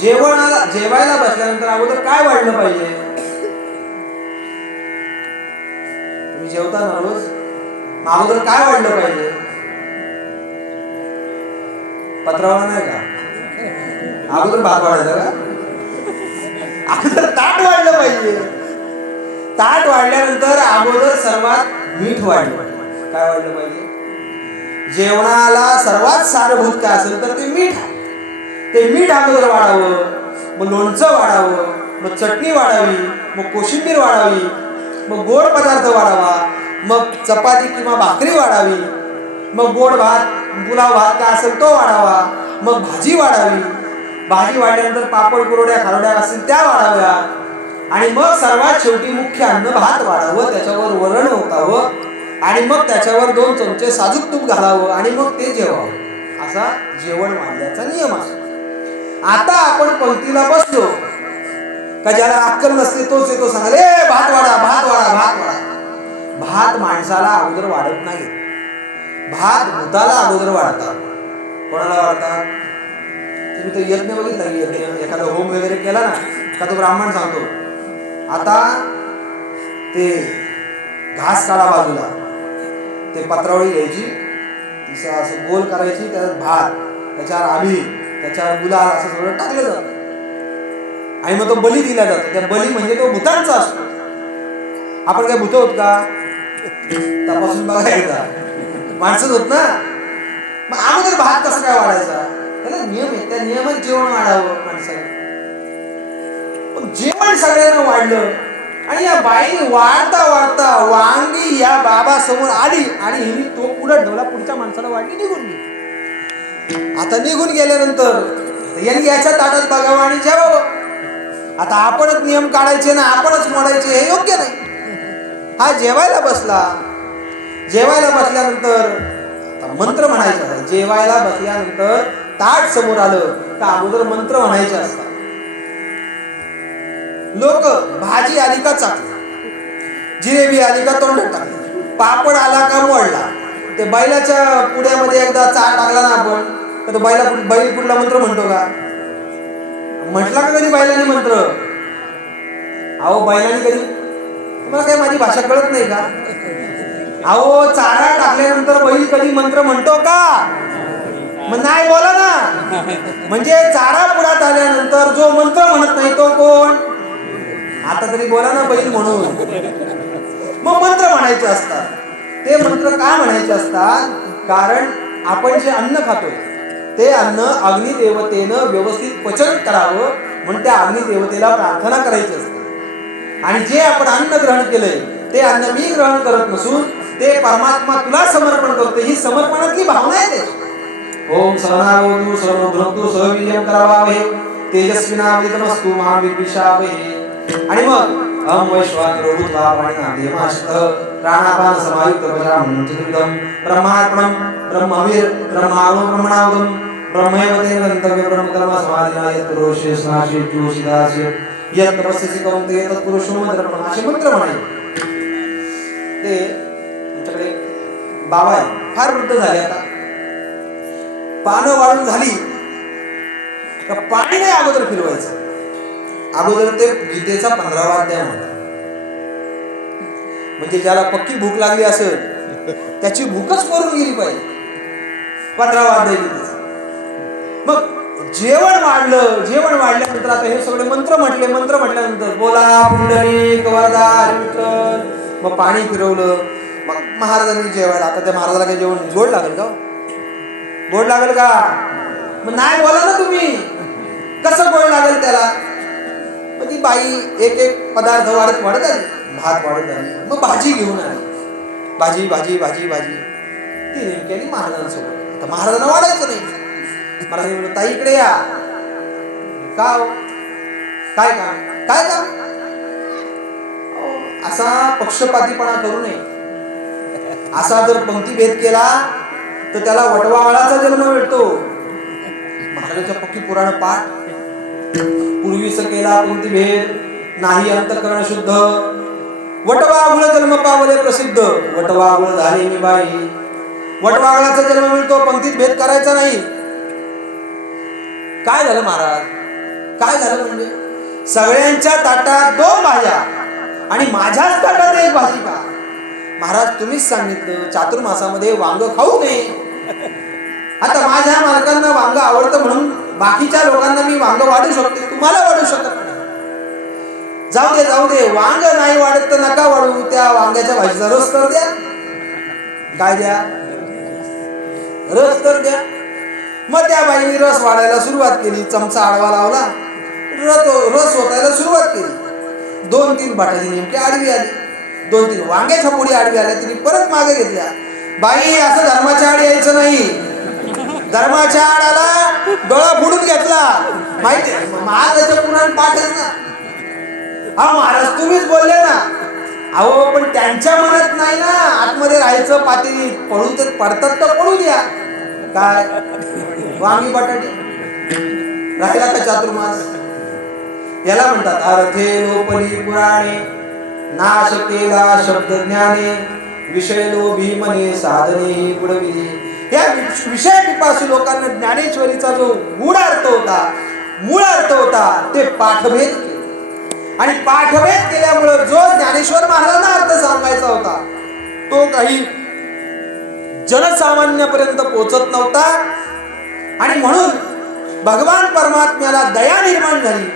जेवायला बसल्यानंतर अगोदर काय वाढलं पाहिजे? तुम्ही जेवताना रोज अगोदर काय वाढलं पाहिजे? पत्रावळा नाही का? अगोदर भात वाढायचा का? अगोदर ताट वाढलं पाहिजे. ताट वाढल्यानंतर अगोदर सर्वात मीठ वाढलं. काय वाढलं पाहिजे? जेवणाला सर्वात सारभूत काय असेल तर ते मीठ. ते मीठ अगोदर वाढावं, मग लोणचं वाढावं, मग चटणी वाढावी, मग कोशिंबीर वाढावी, मग गोड पदार्थ वाढावा, मग चपाती किंवा भाकरी वाढावी, मग गोड भात पुलाव भात काय असेल तो वाढावा, मग भाजी वाढावी. भाजी वाढल्यानंतर पापड कुरड्या खारोड्या असतील त्या वाढाव्या, आणि मग सर्वात शेवटी मुख्य अन्न भात वाढावं, त्याच्यावर वरण ओतावं, आणि मग त्याच्यावर 2 चमचे साजूक तूप घालावं, आणि मग ते जेवावं. असा जेवण वाढल्याचा नियम असतो. आता आपण पंक्तीला बसलो का ज्याला अक्कल नसते तोच येतो सांगा रे भात वाढा, भात वाढा, भात वाढा. भात माणसाला अगोदर वाढत नाही. भात भूताला अगोदर वाढतात. कोणाला वाढतात? तुम्ही तो यज्ञ बघितला की यज्ञ एखादा होम वगैरे केला ना का तो ब्राह्मण सांगतो आता ते घास काढा बाजूला, ते पत्रावळी घ्यायची, ती असं गोल करायची, त्याच्यात भात, त्याच्यावर आबीर, त्याच्यावर गुलाल असं सगळं टाकलं जातं, आणि मग तो बली दिला जातो. त्या बली म्हणजे तो भूतांचा असतो. आपण काय भूत होत का? तपासून बघायचा, माणसंच होत ना. मग अगोदर भात कसं काय वाढायचा? त्याला नियम आहे. त्या नियमात जेवण वाढावं माणसाने. पण जेवण सगळ्यांना वाढलं, आणि या बाईने वाढता वाढता वांगी या बाबा समोर आली, आणि हिने तो पुढे ठेवला, पुढच्या माणसाला वाढली, निघून गेली. आता निघून गेल्यानंतर यांनी याच्या ताटात बघावं आणि जेवावं. आता आपणच नियम काढायचे ना आपणच मोडायचे, हे योग्य नाही. हा जेवायला बसला. जेवायला बसल्यानंतर मंत्र म्हणायचा. जेवायला बसल्यानंतर ताट समोर आलं का अगोदर मंत्र म्हणायचे असतात. लोक भाजी आली का चाकली, जिलेबी आली का तोंडात टाकली, पापड आला का मोडला. ते बैलाच्या पुड्यामध्ये एकदा चाट टाकला ना आपण, तर बैल कुठला मंत्र म्हणतो का? म्हटला का कधी बैलाने मंत्र? अहो बैलाने कधी, तुम्हाला काय माझी भाषा कळत नाही का? अहो चारा टाकल्यानंतर बैल कधी मंत्र म्हणतो का? मग नाही बोला ना. म्हणजे चारा पुढ्यात आल्यानंतर जो मंत्र म्हणत नाही तो कोण? आता तरी बोला ना बैल म्हणून. मग मंत्र म्हणायचे असतात. ते मंत्र का म्हणायचे असतात? कारण आपण जे अन्न खातोय ते अन्न अग्निदेवतेनं व्यवस्थित पचन करावं म्हणून त्या अग्निदेवतेला प्रार्थना करायची असते. आणि जे आपण अन्न ग्रहण केलंय ते अन्न मी ग्रहण करत नसून ते परमात्मा तुला समर्पण करतो, ही समर्पणातली भावना आहे त्याची. ओम सहनावतु सर्वभ्रतु सहवीर्यं करवावहे तेजस्विनावधीतमस्तु मा विद्विषावहे. आणि मग अहं वैश्वानरो भूत्वा प्राणिनादेवाश्रितः प्राणापान समायुक्त पचामि चतुर्विधं ब्रह्मार्पणं ब्रह्मवीर ब्रह्माणो ब्रह्मणावदं ब्रह्मैव तेन गन्तव्यं ब्रह्मकर्म समाधिना यत् पुरुषे स्नाशे ज्योतिदास्य यत् तपस्यसि कौन्तेय तत् पुरुषो मद्रपण. असे मंत्र म्हणायचे. ते आमच्याकडे बाबा आहे, फार वृद्ध झाले आता. पानं वाळून झाली का पाणी नाही अगोदर फिरवायचं. अगोदर ते गीतेचा 15वा अध्याय म्हणतात. म्हणजे ज्याला पक्की भूक लागली असेल त्याची भूकच करून गेली पाहिजे. 15वा अध्याय गीतेचा. मग जेवण वाढलं. जेवण वाढल्यानंतर आता हे सगळे मंत्र म्हटले. मंत्र म्हटल्यानंतर बोला पुंडलिक वरदा विठ्ठल. मग पाणी फिरवलं. मग महाराजांनी जेवायला. आता त्या महाराजाला काही जेवण गोड लागेल का? गोड लागेल का? मग नाही बोला ना तुम्ही. कसं गोड लागेल त्याला. मग ती बाई एक एक पदार्थ वाढत वाढत आली, भात वाढत आली, मग भाजी घेऊन आली. भाजी भाजी भाजी भाजी ती नेमकी आली महाराजांसोबत. आता महाराजांना वाढायचं नाही. महाराज म्हणलं ताई इकडे या. का हो? काय काम? काय काम? असा पक्षपातीपणा करू नये. असा जर पंक्तीभेद केला तर त्याला वटवाघळाचा जन्म मिळतो. महाराजांच्या पक्की पुराण पाठ. पूर्वीस केला पंक्तीभेद नाही अंतःकरण शुद्ध, वटवाघूळ जन्म पावले प्रसिद्ध, वटवाघूळ झाले मी बाई. वटवाघळाचा जन्म मिळतो, पंक्तीत भेद करायचा नाही. काय झालं महाराज? काय झालं म्हणजे सगळ्यांच्या ताटात 2 भाज्या आणि माझ्याच ताटात 1 भाजी का? महाराज तुम्हीच सांगितलं चातुर्मासामध्ये वांग खाऊ नये. आता माझ्या मालकांना वांग आवडतं म्हणून बाकीच्या लोकांना मी वांग वाढू शकते, तुम्हाला वाढू शकत नाही. जाऊ दे जाऊ दे, वांग नाही वाढत तर नका वाढू, त्या वांग्याच्या भाजीचा रस तर द्या. काय द्या? रस तर द्या. मग त्या बाईने रस वाढायला सुरुवात केली. चमचा आडवा लावला, रस होतायला सुरुवात केली. 2-3 बटाटी नेमकी आडवी आली, 2-3 वांग्याच्या पोळी आडवी आल्या. तिने परत मागे घेतल्या. बाई असं धर्माच्या आड यायचं नाही. धर्माच्या आड आला डोळा फोडून घेतला. माहिती महाराजांच्या पुराण पाठ आहे ना. हा महाराज तुम्हीच बोलले ना. अहो पण त्यांच्या मनात नाही ना, आतमध्ये राहायचं पातेली. पळून तर पडतात तर पळू द्या. काय वांगी बटाटी राहिला का चातुर्मास? याला म्हणतात अर्थे लोपली पुराणे, नाश केला शब्द ज्ञाने, विषय लोभी मने साधने पुढविली. या विषय पिपासू लोकांना ज्ञानेश्वरीचा जो मूळ अर्थ होता ते पाठभेद केले. आणि पाठभेद केल्यामुळे जो ज्ञानेश्वर महाराजांना अर्थ सांगायचा होता तो काही जनसामान्यापर्यंत पोहोचत नव्हता. आणि म्हणून भगवान परमात्म्याला दया निर्माण झाली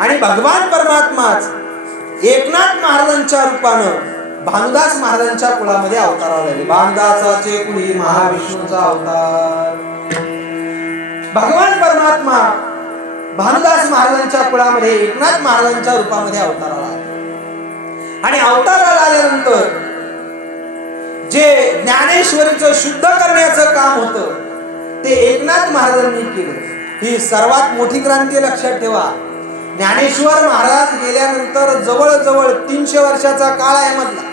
आणि भगवान परमात्माच एकनाथ महाराजांच्या रूपानं भानुदास महाराजांच्या कुळामध्ये अवताराला आले. भानुदासाचे कुळी महाविष्णूचा अवतार. भगवान परमात्मा भानुदास महाराजांच्या कुळामध्ये एकनाथ महाराजांच्या रूपामध्ये अवताराला आला. आणि अवताराला आल्यानंतर जे ज्ञानेश्वरीचं शुद्ध करण्याचं काम होतं ते एकनाथ महाराजांनी केलं. ही सर्वात मोठी क्रांती लक्षात ठेवा. ज्ञानेश्वर महाराज गेल्यानंतर जवळजवळ 300 वर्षाचा काळ आहे मधला.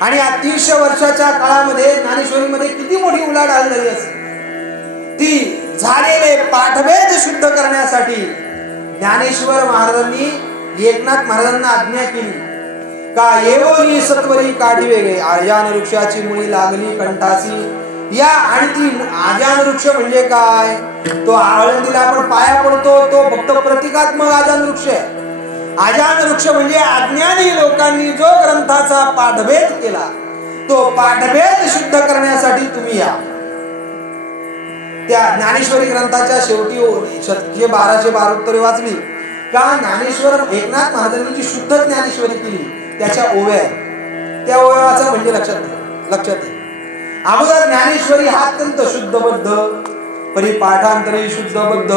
आणि या 300 वर्षाच्या काळामध्ये ज्ञानेश्वरीमध्ये किती मोठी उलाढाल झाली असेल. ती झालेले पाठभेद शुद्ध करण्यासाठी ज्ञानेश्वर महाराजांनी एकनाथ महाराजांना आज्ञा केली का येवोनी सत्वरी काढी वेगळे, आजान वृक्षाची मुळी लागली कंठासी. या आणि ती आजान वृक्ष म्हणजे काय? तो आळंदीला आपण पाया पडतो तो फक्त प्रतिकात्मक आजान वृक्ष आहे. आजान वृक्ष म्हणजे अज्ञानी लोकांनी जो ग्रंथाचा पाठभेद केला तो पाठभेद शुद्ध करण्यासाठी तुम्ही या. त्या ज्ञानेश्वरी ग्रंथाच्या शेवटी 1212 उत्तरे वाचली का ज्ञानेश्वर एकनाथ महाराजांनी जी शुद्ध ज्ञानेश्वरी केली त्याच्या ओव्या, त्या ओव्याचा म्हणजे लक्षात येईल. अगोदर ज्ञानेश्वरी हा अत्यंत शुद्धबद्ध परिपाठांतरी शुद्धबद्ध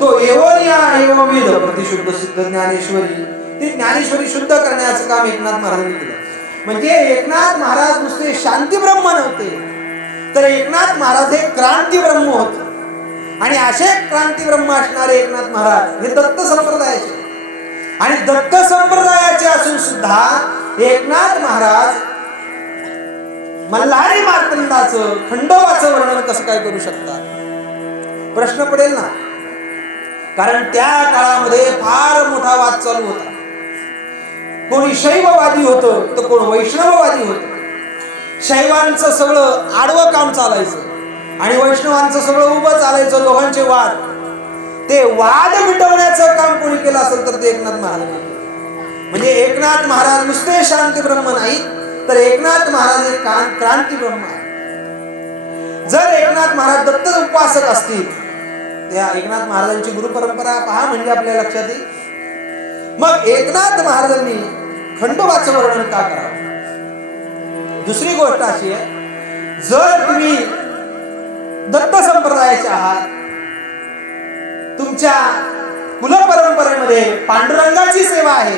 तो एवोनिया एवोविद प्रतिशुद्ध सिद्ध ज्ञानेश्वरी. ती ज्ञानेश्वरी शुद्ध करण्याचं काम एकनाथ महाराजांनी केलं. म्हणजे एकनाथ महाराज नुसते शांती ब्रह्म नव्हते तर एकनाथ महाराज हे क्रांती ब्रह्म होते. आणि असे क्रांती ब्रह्म असणारे एकनाथ महाराज हे दत्त संप्रदायाचे. आणि दत्त संप्रदायाचे असून सुद्धा एकनाथ महाराज मल्हारी मार्तंडाचं खंडोबाचं वर्णन कसं काय करू शकतात? प्रश्न पडेल ना. कारण त्या काळामध्ये फार मोठा वाद चालू होता. कोणी शैववादी होतं तर कोण वैष्णववादी होतं. शैवांचं सगळं आडवं काम चालायचं आणि वैष्णवांचं सगळं उभं चालायचं. दोघांचे वाद, ते वाद मिटवण्याचं काम कोणी केलं असेल तर ते एकनाथ महाराजांनी केलं. म्हणजे एकनाथ महाराज नुसते शांती ब्रह्म नाहीत तर एकनाथ महाराज हे क्रांती ब्रह्म आहे. जर एकनाथ महाराज दत्त उपासक असतील, त्या एकनाथ महाराजांची गुरु परंपरा पहा म्हणजे आपल्या लक्षात येईल. मग एकनाथ महाराजांनी खंडोबाचं वर्णन का करावं? दुसरी गोष्ट अशी आहे, जर तुम्ही दत्त संप्रदायाचे आहात तुमच्या कुलपरंपरेमध्ये पांडुरंगाची सेवा आहे,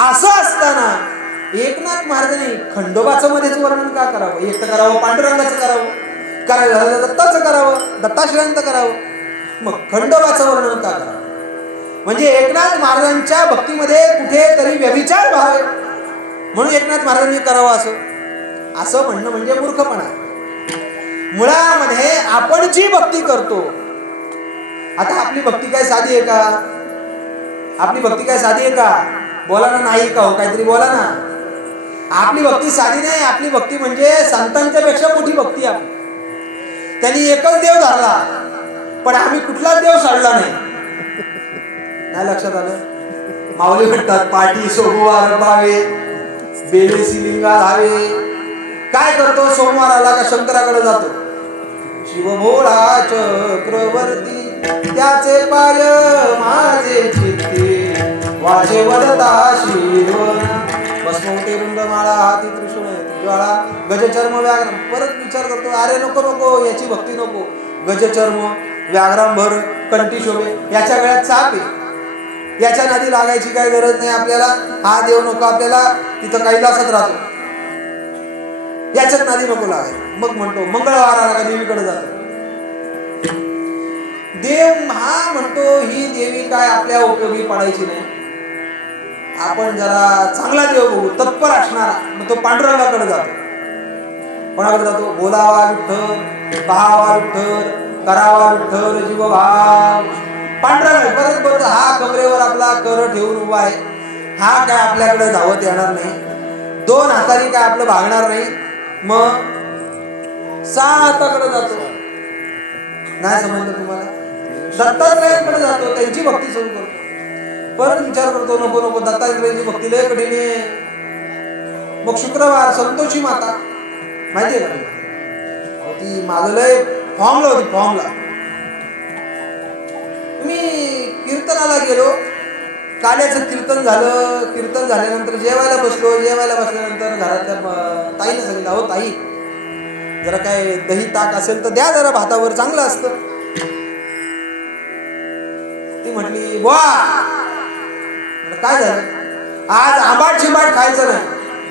असं असताना एकनाथ महाराजांनी खंडोबाचं मध्येच वर्णन का करावं? एक तर करावं पांडुरंगाचं करावं, करायला झालं दत्ताचं करावं, दत्ताश्रयांचं करावं, मग खंडोबाचं वर्णन का करावं? म्हणजे एकनाथ महाराजांच्या भक्तीमध्ये कुठेतरी व्यभिचार व्हावे म्हणून एकनाथ महाराजांनी करावं असं म्हणणं म्हणजे मूर्खपणा. मुळामध्ये आपण जी भक्ती करतो, आता आपली भक्ती काय साधी आहे का? आपली भक्ती काय साधी आहे का? बोला ना, नाही का? हो काहीतरी बोला ना. आपली भक्ती साधी नाही. आपली भक्ती म्हणजे संतांच्या पेक्षा मोठी भक्ती आहे. त्यांनी एकच देव धरला, पण आम्ही कुठलाच देव सोडला नाही. नाही लक्षात आलं? माऊली म्हणतात, पाठी सोमवार पावे बेले शिलिंगा धावे. काय करतो? सोमवार आला का शंकराकडे जातो. शिवभोळा चक्रवर्ती त्याचे पाय माझे चित्ते वाचे वदता शिरवना भस्मवते रुंदमाळा हाती त्रिशूळ ज्वाळा गजचर्म व्याघ्रम. परत विचार करतो, अरे नको नको, याची भक्ती नको. गजचर्म व्याघ्रांभर कंठी शोभे, याच्या गळ्यात चाप आहे, याच्या नादी लागायची काही गरज नाही आपल्याला. हा देव नको आपल्याला, तिथं कैलासात राहतो, याच्यात नादी नको लागायचं. मग म्हणतो मंगळवार आला का देवीकडे जातो. देव हा म्हणतो ही देवी काय आपल्या उपयोगी पडायची नाही. आपण जरा चांगला देव बघू, तत्पर असणारा. मग तो पांडुरंगाकडे जातो. कोणाकडे जातो? बोलावा विठ्ठल, पहावा विठ्ठल, करावा विठ्ठल जीव भाव. पांडुरंग परत बोलतो, हा कमरेवर आपला कर ठेवून उभा आहे, हा काय आपल्याकडे धावत येणार नाही, दोन हाताने काय आपलं भागणार नाही. मग 6 हाताकडे जातो. नाही समजलं तुम्हाला? दत्तात्रयाकडे जातो, त्यांची भक्ती सुरू करतो. परत विचार करतो, नको नको, दत्तात्रयाची भक्ती लय कठीण आहे. मग शुक्रवार संतोषी माता, माहितीये का ती? माझं लय फॉर्मला होती, फॉर्मला. मी कीर्तनाला गेलो, काल्याचं कीर्तन झालं. कीर्तन झाल्यानंतर जेवायला बसलो. जेवायला बसल्यानंतर घरातल्या ताईने सांगितलं, अहो ताई, जरा काय दही ताक असेल तर द्या जरा, भातावर चांगलं असतं. ती म्हटली, वा काय झालं? आज आंबाट शिंबाट खायचं नाही.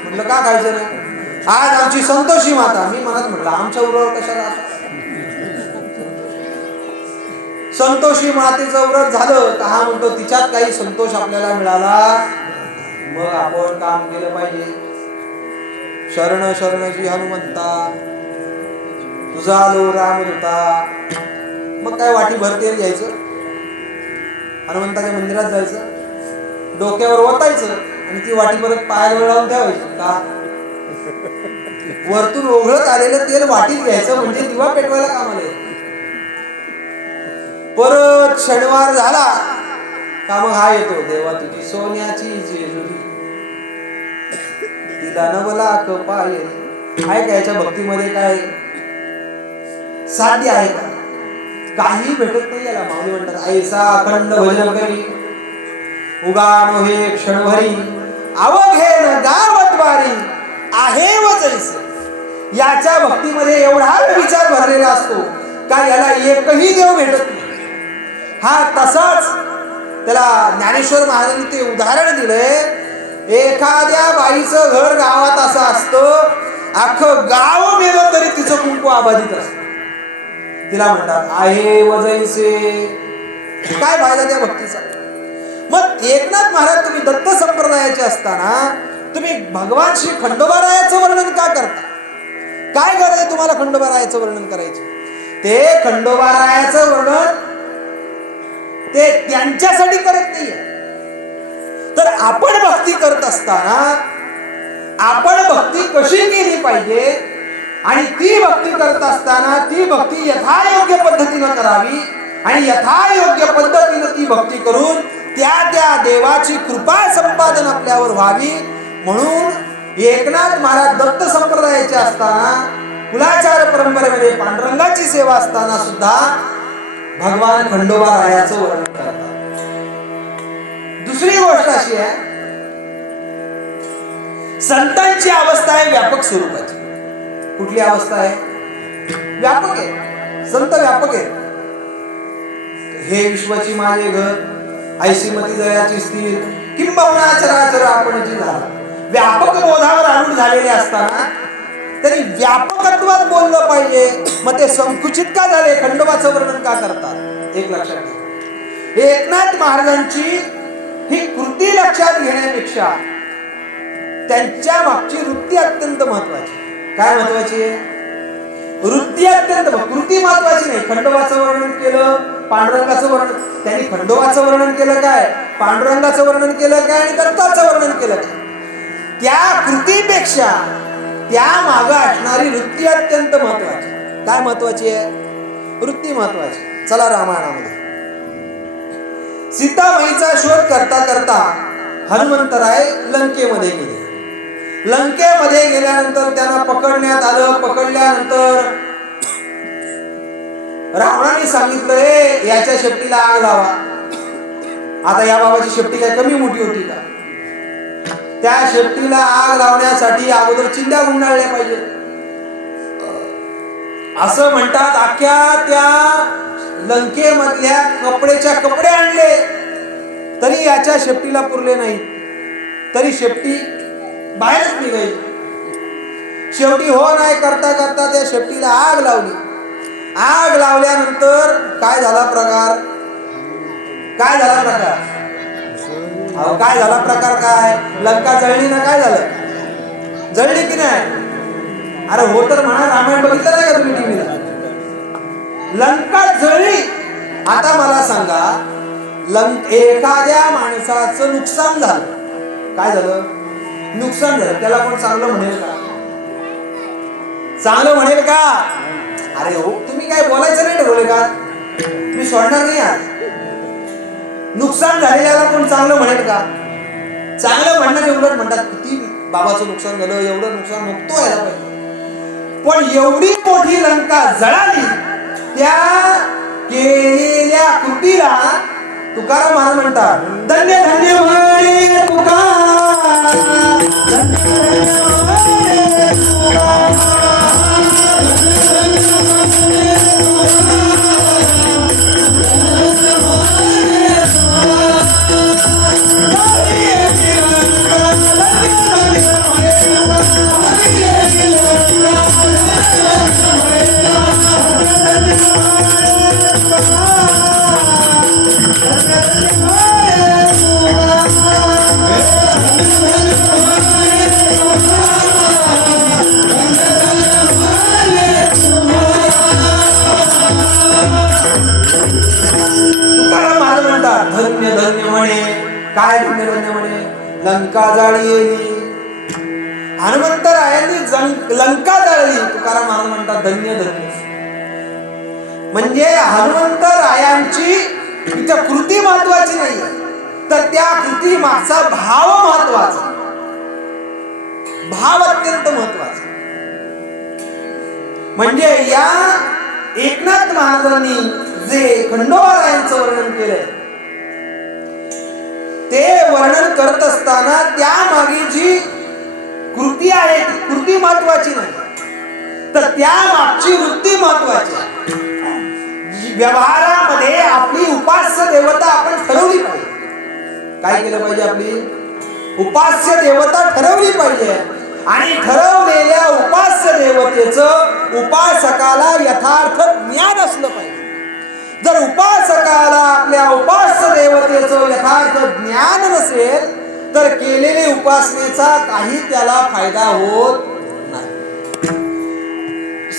म्हटलं का खायचं नाही? आज आमची संतोषी माता. मी मनात म्हटलं, आमच्या उरावर कशाला? संतोषी मातेचं व्रत झालं का हा म्हणतो तिच्यात काही संतोष आपल्याला मिळाला, मग आपण काम केलं पाहिजे. शरण शरणजी हनुमंता, तुझा आलो रामदूता. मग काय वाटी भरते घ्यायचं, हनुमंताच्या मंदिरात जायचं, डोक्यावर ओतायचं आणि ती वाटी परत पायाजवळ लावून ठेवायची. का? वरतून ओघळत आलेलं तेल वाटीत घ्यायचं, म्हणजे दिवा पेटवायला कामाला येईल. परत शनिवार झाला का मग हा येतो, देवा तुझी सोन्याची जेजुरी तिला नवलाख पायरी. आहे का याच्या भक्तीमध्ये काय साध्य आहे का? काही भेटत नाही याला. माऊली म्हणतात, ऐसा अखंड भजन करी उगानो हे क्षणभरी अवघेन गावद्वारी आहे व जैसे. याच्या भक्तीमध्ये एवढा विचार भरलेला असतो का याला एकही देव भेटत नाही. हा तसाच त्याला ज्ञानेश्वर महाराजांनी ते उदाहरण दिलंय. एखाद्या बाईचं घर गावात असं असतं, अख्खं गाव मेलं तरी तिचं कुंकू आबाधित असतं. तिला म्हणतात आहे व जैसे. काय फायदा त्या भक्तीचा? मग एकनाथ महाराज, तुम्ही दत्त संप्रदायाचे असताना तुम्ही भगवान श्री खंडोबारायाचं वर्णन का करता? काय गरज आहे तुम्हाला खंडोबारायाचं वर्णन करायचं? ते खंडोबारायाचं वर्णन ते त्यांच्यासाठी करत नाहीये. तर आपण भक्ती करत असताना आपण भक्ती कशी केली पाहिजे आणि ती भक्ती करत असताना ती भक्ती यथायोग्य पद्धतीनं करावी आणि यथायोग्य पद्धतीनं ती भक्ती करून त्या देवाची कृपा संपादन आपल्यावर व्हावी. म्हणून एकनाथ महाराज दत्त संप्रदायाचे असताना, कुलाचार परंपरेमध्ये पांडुरंगाची सेवा असताना सुद्धा भगवान खंडोबारायाचं वर्णन करतात. दुसरी गोष्ट अशी आहे, संतांची अवस्था आहे व्यापक स्वरूपाची. कुठली अवस्था आहे? व्यापक आहे. संत व्यापक आहे. हे विश्वाची माझे घर ऐसीमती जयाची स्थिर किंबहुना चराचर आपणची झाला. व्यापक बोधावर आरूढ झालेले असताना तरी व्यापकत्वात बोललं पाहिजे. मग ते संकुचित का झाले, खंडोबाचं वर्णन का करतात? एक लक्षात घ्या, एकनाथ महाराजांची ही कृती लक्षात घेण्यापेक्षा त्यांच्या मागची वृत्ती अत्यंत महत्वाची. काय महत्वाची आहे? वृत्ती अत्यंत, कृती महत्वाची नाही. खंडोबाचं वर्णन केलं, पांडुरंगाचं वर्णन, त्यांनी खंडोबाचं वर्णन केलं काय, पांडुरंगाचं वर्णन केलं काय आणि दत्ताचं वर्णन केलं काय, त्या कृतीपेक्षा त्या मागे असणारी वृत्ती अत्यंत महत्वाची. काय महत्वाची आहे? वृत्ती महत्वाची. चला रामायणामध्ये सीतामाईचा शोध करता करता हनुमंतराय लंकेमध्ये गेले. लंकेमध्ये गेल्यानंतर त्यांना पकडण्यात आलं. पकडल्यानंतर रावणाने सांगितलं, याच्या शेपटीला आग लावा. आता या बाबाची शेपटी काय कमी मोठी होती का? त्या शेपटीला आग लावण्यासाठी अगोदर चिंध्या गुंडाळल्या पाहिजे असं म्हणतात. अख्ख्या त्या लंकेमधल्या कपड्याच्या कपडे आणले तरी याच्या शेपटीला पुरले नाही. तरी शेपटी बाहेरच निघाली. शेवटी हो नाही करता करता त्या शेपटीला आग लावली. आग लावल्यानंतर काय झाला प्रकार? काय झाला प्रकार? अहो काय झाला प्रकार? काय लंका जळली ना? काय झालं? जळली की नाही? अरे हो तर म्हणा, रामायण बघितलं नाही का तुम्ही टीव्हीला? लंका जळली. आता मला सांगा, एखाद्या माणसाचं नुकसान झालं. काय झालं? नुकसान झालं. त्याला कोण चांगलं म्हणेल का? चांगलं म्हणेल का? अरे हो, तुम्ही काय बोलायचं नाही ठरवले का? मी सोडणार नाही आज. नुकसान झालेल्याला कोण चांगलं म्हणेल का? चांगलं म्हणणारे उलट म्हणतात, किती बाबाचं नुकसान झालं, एवढं नुकसान नको व्हायला पाहिजे. पण एवढी मोठी लंका जळाली, त्या केलेल्या कृतीला तुकाराम महाराज म्हणतात, धन्य धन्य म्हणे तुकाराम, धन्य धन्य म्हणे. काय धन्य धन्य म्हणे? लंका जाळली. हनुमंतरायांनी लंका जाळली. तुकाराम महाराज म्हणतात धन्य धन्य. म्हणजे हनुमंतरायांची इथं कृती महत्वाची नाही, तर त्या कृती मागचा भाव महत्वाचा. भाव अत्यंत महत्वाचा. म्हणजे या एकनाथ महाराजांनी जे खंडोबारायांचं वर्णन केलंय, ते वर्णन करत असताना त्या मागे जी कृती आहे ती कृती महत्वाची नाही, तर त्या मागची वृत्ती महत्वाची आहे. व्यवहारामध्ये आपली उपास्य देवता आपण ठरवली पाहिजे. काय केलं पाहिजे? आपली उपास्य देवता ठरवली पाहिजे. आणि ठरवलेल्या उपास्य देवतेचं उपासकाला यथार्थ ज्ञान असलं पाहिजे. जर उपासकाला आपल्या उपास्य देवतेचं यथार्थ ज्ञान नसेल, तर केलेले उपासनेचा काही त्याला फायदा होत नाही.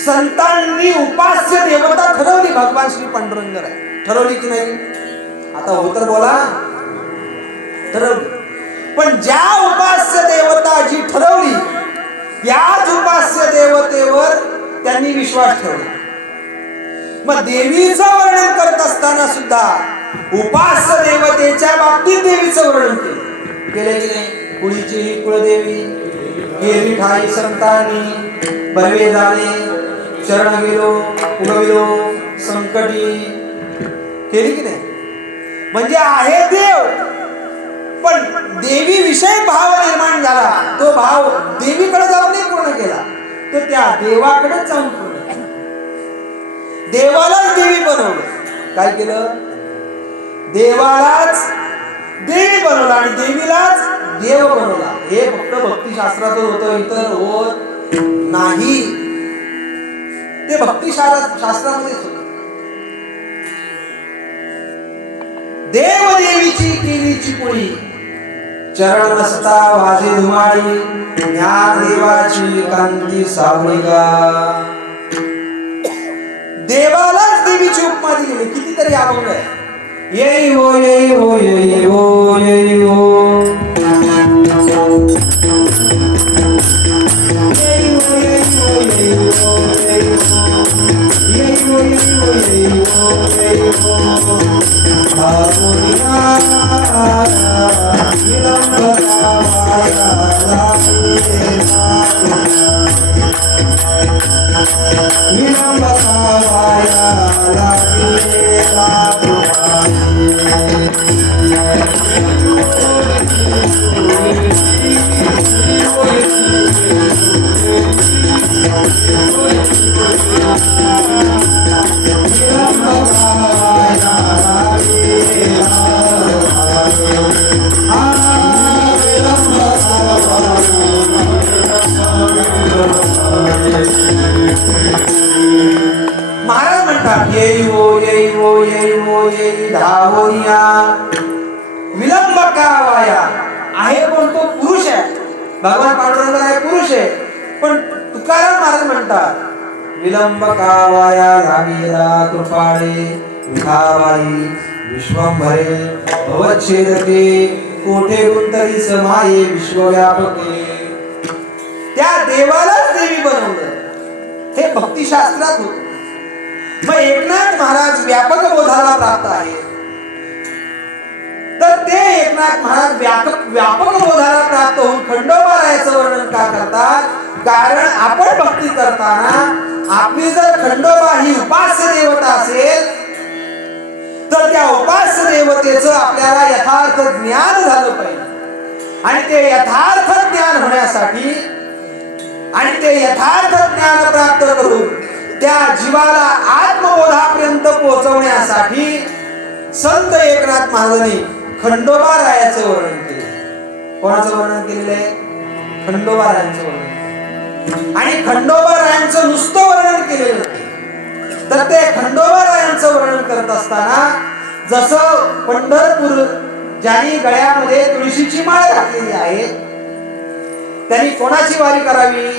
संतांनी उपास्य देवता ठरवली. भगवान श्री पांडुरंग ठरवली की नाही? आता हो तर बोला. ठरवली. पण ज्या उपास्य देवता जी ठरवली, याच उपास्य देवतेवर त्यांनी विश्वास ठेवला. मग देवीचं वर्णन करत असताना सुद्धा उपास्य देवतेच्या बाबतीत देवीचं वर्णन केले की नाही? कुळीची ही कुळदेवी, गेली ठाई संतांनी, बलवे झाले, शरण गेलो, उगविलो संकटी. केली की नाही? म्हणजे आहे देव, पण देवी विषय भाव निर्माण झाला. तो भाव देवीकडे जाऊन नाही पूर्ण केला, तो त्या देवाकडे जाऊन पूर्ण केला. देवालाच देवी बनवलं. काय केलं? देवालाच देवी बनवला आणि देवीलाच देव बनवला. हे फक्त भक्तिशास्त्राचं होतं, इतर होत नाही. ते भक्तिशास्त्रामध्येच होत. देव देवीची केली चिपुळी, चरण नसता वाजे धुमाळी, ज्ञान देवाची कांती सावळीगा. देवालाच देवीची उपमा दिलेली. कितीतरी अभंग आहे. येई हो येई हो येई हो येई हो, महाराज म्हणतात येई हो येई हो येई हो येई धावोनिया, विलंब का वाया. आहे कोण? तो पुरुष आहे. भगवान पांडुरंग आहे, पुरुष आहे. पण तुकाराम महाराज म्हणतात विलंब का वाया, लागेला कृपाळे विठाबाई विश्वंभरे भवच्छेदके, कोठे गुंतली समाये विश्वव्यापके. त्या देवालाच देवी बनवलं. हे भक्तिशास्त्रात होत. मग एकनाथ महाराज व्यापक बोधाला प्राप्त आहे. तर ते एकनाथ महाराज व्यापक बोधाला प्राप्त होऊन खंडोबारायाचं वर्णन का करतात? कारण आपण भक्ती करताना आपली जर खंडोबा ही उपास्य देवता असेल तर त्या उपास्य देवतेचं आपल्याला यथार्थ ज्ञान झालं पाहिजे. आणि ते यथार्थ ज्ञान होण्यासाठी आणि ते यथार्थ ज्ञान प्राप्त करून त्या जीवाला आत्मबोधापर्यंत पोहोचवण्यासाठी संत एकनाथ महाराजांनी खंडोबारायाचं वर्णन केले. कोणाचं वर्णन केलेलं आहे? खंडोबारायांचं वर्णन. आणि खंडोबारायांचं नुसतं वर्णन केलेलं नाही, तर ते खंडोबारायांचं वर्णन करत असताना जसं पंढरपूर ज्यांनी गळ्यामध्ये तुळशीची माळ घातलेली आहे त्यांनी कोणाची वारी करावी?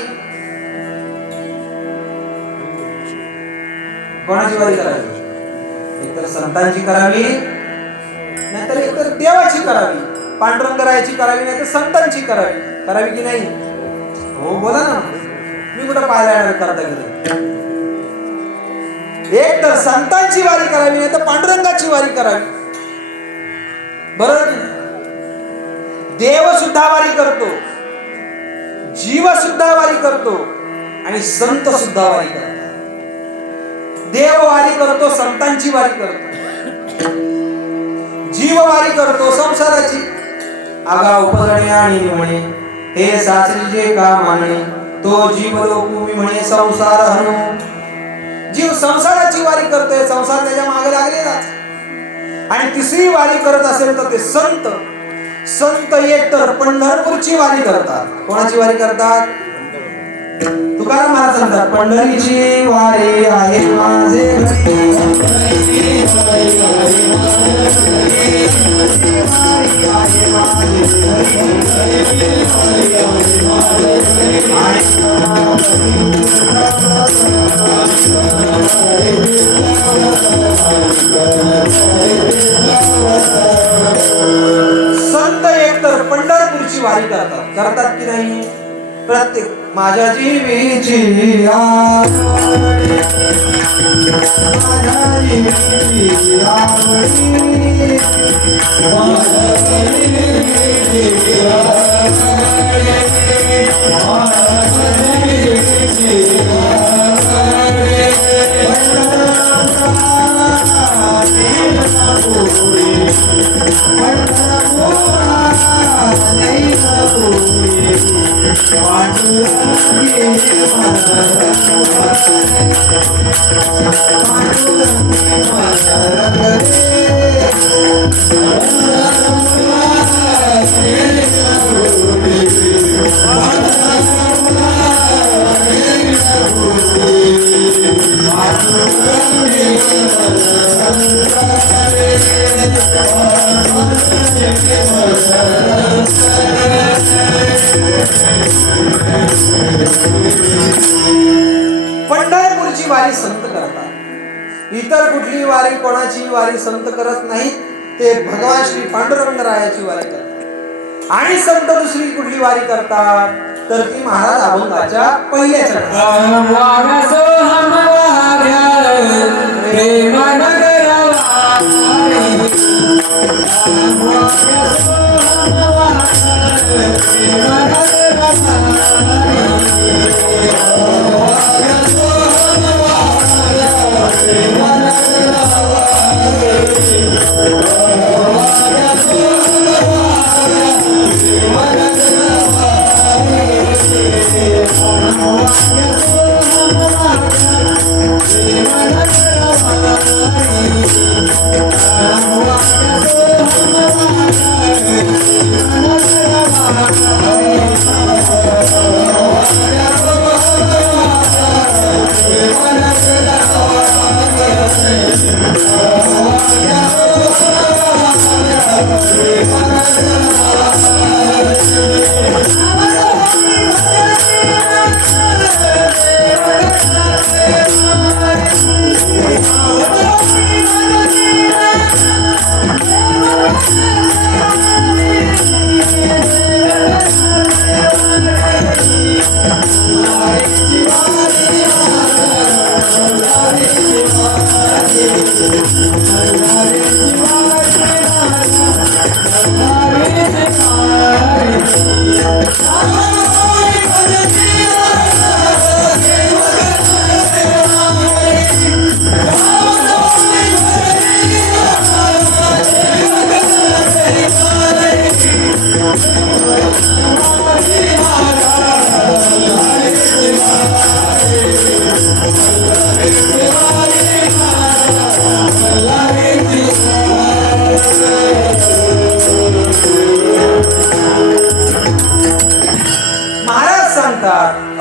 कोणाची वारी करावी? एकतर संतांची करावी, नाहीतर एकतर देवाची करावी. पांडुरंगरायाची करावी, नाहीतर संतांची करावी. करावी की नाही? हो बोला ना. मी कुठं पाहायला येणार करता गेलं. एक तर संतांची वारी करावी, नाहीतर पांडुरंगाची वारी करावी. बरोबर. देव सुद्धा वारी करतो, जीव सुद्धा वारी करतो आणि संत सुद्धा वारी करतो. देव वारी करतो, संतांची वारी करतो. जीव वारी करतो संसाराची. आगा उपजणे आणि म्हणे हे सासरी जे का माने, तो जीव लोकू म्हणे संसार हनु. जीव संसाराची वारी करतोय, संसार त्याच्या मागे लागलेलाच. आणि तिसरी वारी करत असेल तर ते संत. संत एक तर पंढरपूरची वारी करतात. कोणाची वारी करतात? तुकाराम महाराज सांगतात पंढरीची वारी आहे माझे संत एक तर पंढरपूरची वारी करतात की नाही? प्रत्येक माझ्या जीवीची आवडी, माझ्या जीवीची आवडी, माझ्या जीवीची आवडी, माझ्या जीवीची आवडी. पंढरपूरची वारी संत करतात. इतर कुठली वारी कोणाची वारी संत करत नाहीत. ते भगवान श्री पांडुरंगरायाची वारी करतात. आणि संत दुसरी कुठली वारी करतात तर ती महाराज अभंगाच्या पहिल्या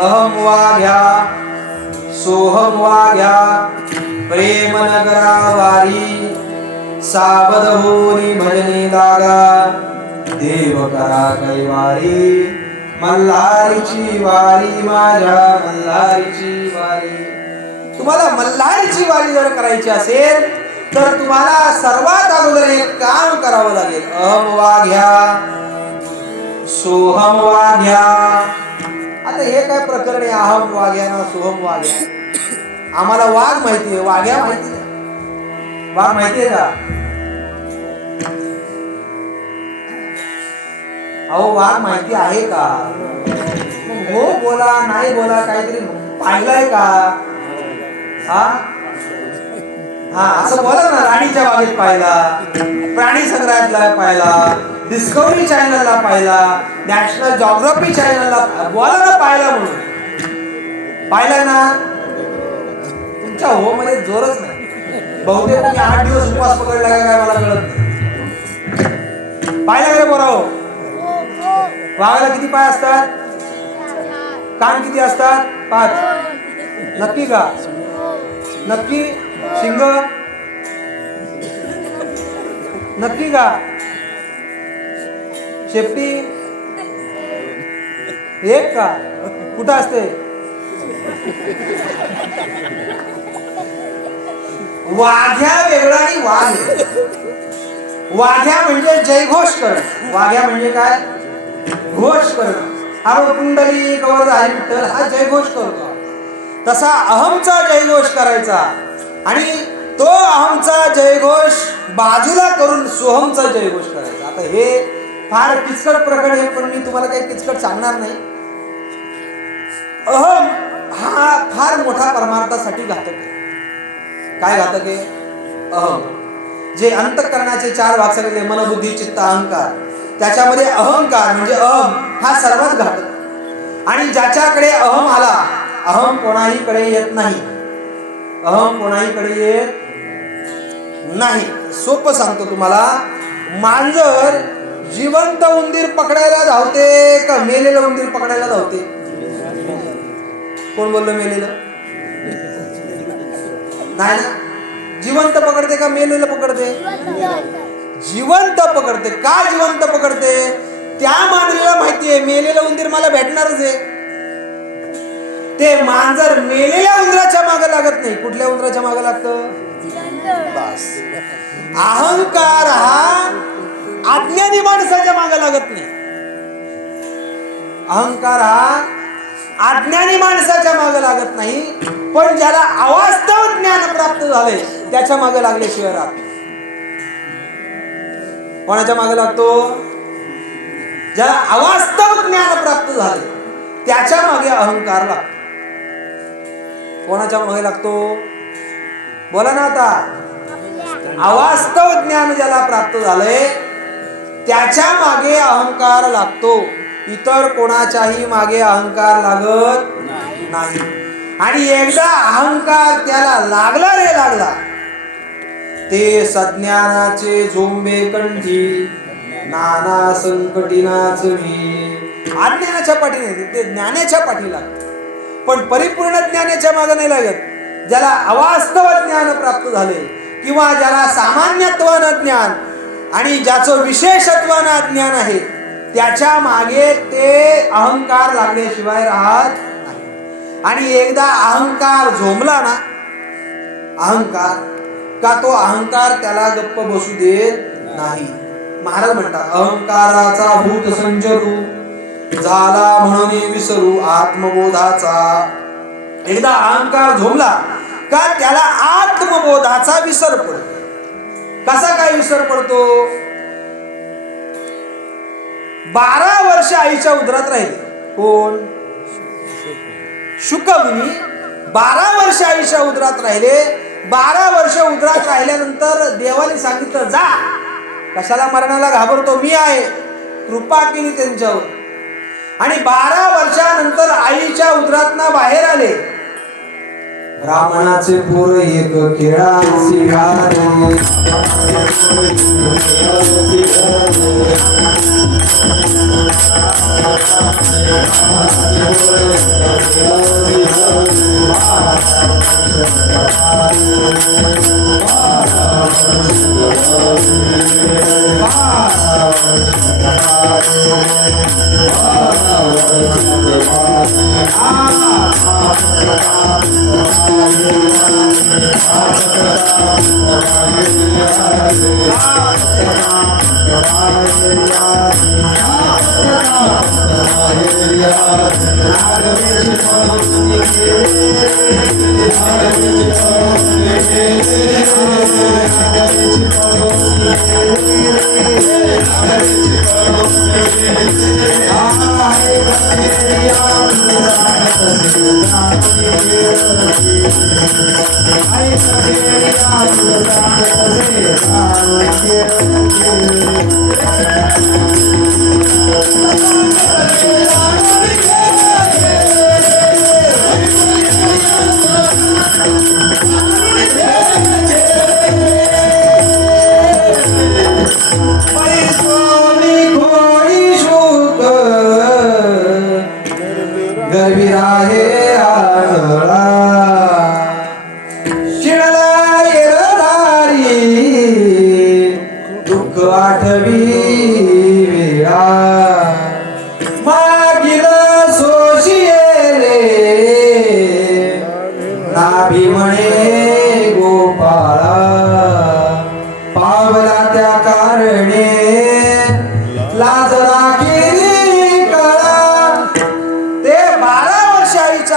अहम वाघ्या सोहम वाघ्या प्रेम नगरा वारी सावध होनी भजनी लागा देव करा कैवारी मल्हारीची वारी माझ्या मल्हारीची वारी. तुम्हाला मल्हारीची वारी जर करायची असेल तर तुम्हाला सर्वात अगोदर एक काम करावं लागेल. अहम वाघ्या सोहम वाघ्या. आता हे काय प्रकरण आहे अहम वाघ्या ना सोहम वाघ्या. आम्हाला वाघ माहिती आहे वाघ्या माहिती आहे. वाघ माहिती आहे का? अहो वाघ माहिती आहे का? हो बोला नाही बोला काहीतरी पाहिलंय का? हा हा असं बोला ना. राणीच्या बागेत पाहिला, प्राणी संग्रहालयात पाहिला, डिस्कवरी चॅनलला पाहिला, नॅशनल जॉग्राफी चॅनलला बोला ना पाहिला म्हणून. पाहिला ना? तुमच्या हो मध्ये जोरच नाही. बहुतेक तुम्ही 8 दिवस उपवास पकडला का काय मला कळत नाही. पाहिला का बोला हो? वाघाला किती पाय असतात? कान किती असतात? 5. नक्की का? नक्की? शिंग नक्की का? शेपटी एक का? कुठं असते? वाघ्या वेगळा आणि वाघ. वाघ्या म्हणजे जयघोष करणं. वाघ्या म्हणजे काय? घोष करणं. हा कुंडली गवळधारी विठ्ठल हा जयघोष करतो. तसा अहमचा जयघोष करायचा आणि तो अहमचा जयघोष बाजूला करून सोहमचा जयघोष करायचा. आता हे फार किचकट प्रकरण आहे पण मी तुम्हाला काही किचकट सांगणार नाही. अहम हा फार मोठा परमार्थासाठी घातक आहे. काय घातक आहे? अहम. जे अंतःकरणाचे 4 भाग सांगितले मन बुद्धी चित्त अहंकार त्याच्यामध्ये अहंकार म्हणजे अहम हा सर्वात घातक. आणि ज्याच्याकडे अहम आला, अहम कोणाहीकडे येत नाही, अहम कोणाहीकडे येत नाही. सोपं सांगतो तुम्हाला, मांजर जिवंत उंदीर पकडायला धावते का मेलेलं उंदीर पकडायला धावते? कोण बोललं मेलेलं? नाही ना, जिवंत पकडते का मेलेलं पकडते? जिवंत पकडते. का जिवंत पकडते? त्या मांजरीला माहितीये मेलेलं उंदीर मला भेटणारच आहे. ते मांजर मेलेल्या उंदराच्या मागे लागत नाही. कुठल्या उंदराच्या मागे लागतं? बस. अहंकार हा अज्ञानी माणसाच्या मागे लागत नाही. अहंकार हा अज्ञानी माणसाच्या मागे लागत नाही, पण ज्याला अवास्तव ज्ञान प्राप्त झाले त्याच्या मागे लागल्याशिवाय राहत. कोणाच्या मागे लागतो? ज्याला अवास्तव ज्ञान प्राप्त झाले त्याच्या मागे अहंकार लागतो. कोणाच्या मागे लागतो? बोला ना आता. अवास्तव ज्ञान ज्याला प्राप्त झाले त्याच्या मागे अहंकार लागतो. इतर कोणाच्याही मागे अहंकार लागत नाही. आणि एकदा अहंकार त्याला लागला रे लागला, ते सज्ञानाचे झोंबे कंठी नाना संकटी नाचवी. अज्ञानाच्या पाठी नाही, ते ज्ञानाच्या पाठी लागते. पण परिपूर्ण ज्ञानाच्या मागे नाही लागत. ज्याला अवास्तव ज्ञान प्राप्त झाले किंवा ज्याला सामान्यत्वानं ज्ञान आणि ज्याचं विशेषत्वानं ज्ञान आहे त्याच्या मागे ते अहंकार लागल्याशिवाय राहत नाही. आणि एकदा अहंकार झोंबला ना, अहंकार का तो अहंकार त्याला गप्प बसू देत नाही. महाराज म्हणतात, अहंकाराचा भूत संचरू झाला म्हणून विसरू आत्मबोधाचा. एकदा अहंकार झोंबला का त्याला आत्मबोधाचा विसर पडतो. कसा काय विसर पडतो? 12 वर्ष आईच्या उदरात राहिले. कोण? शुकमुनी 12 वर्ष आईच्या उदरात राहिले. 12 वर्ष उदरात राहिल्यानंतर देवाने सांगितलं, जा, कशाला मरणाला घाबरतो, मी आहे. कृपा केली त्यांच्यावर. आणि 12 वर्षानंतर आईच्या उदरातनं बाहेर आले. ब्राह्मणाचे पोर एक केळाची घारे,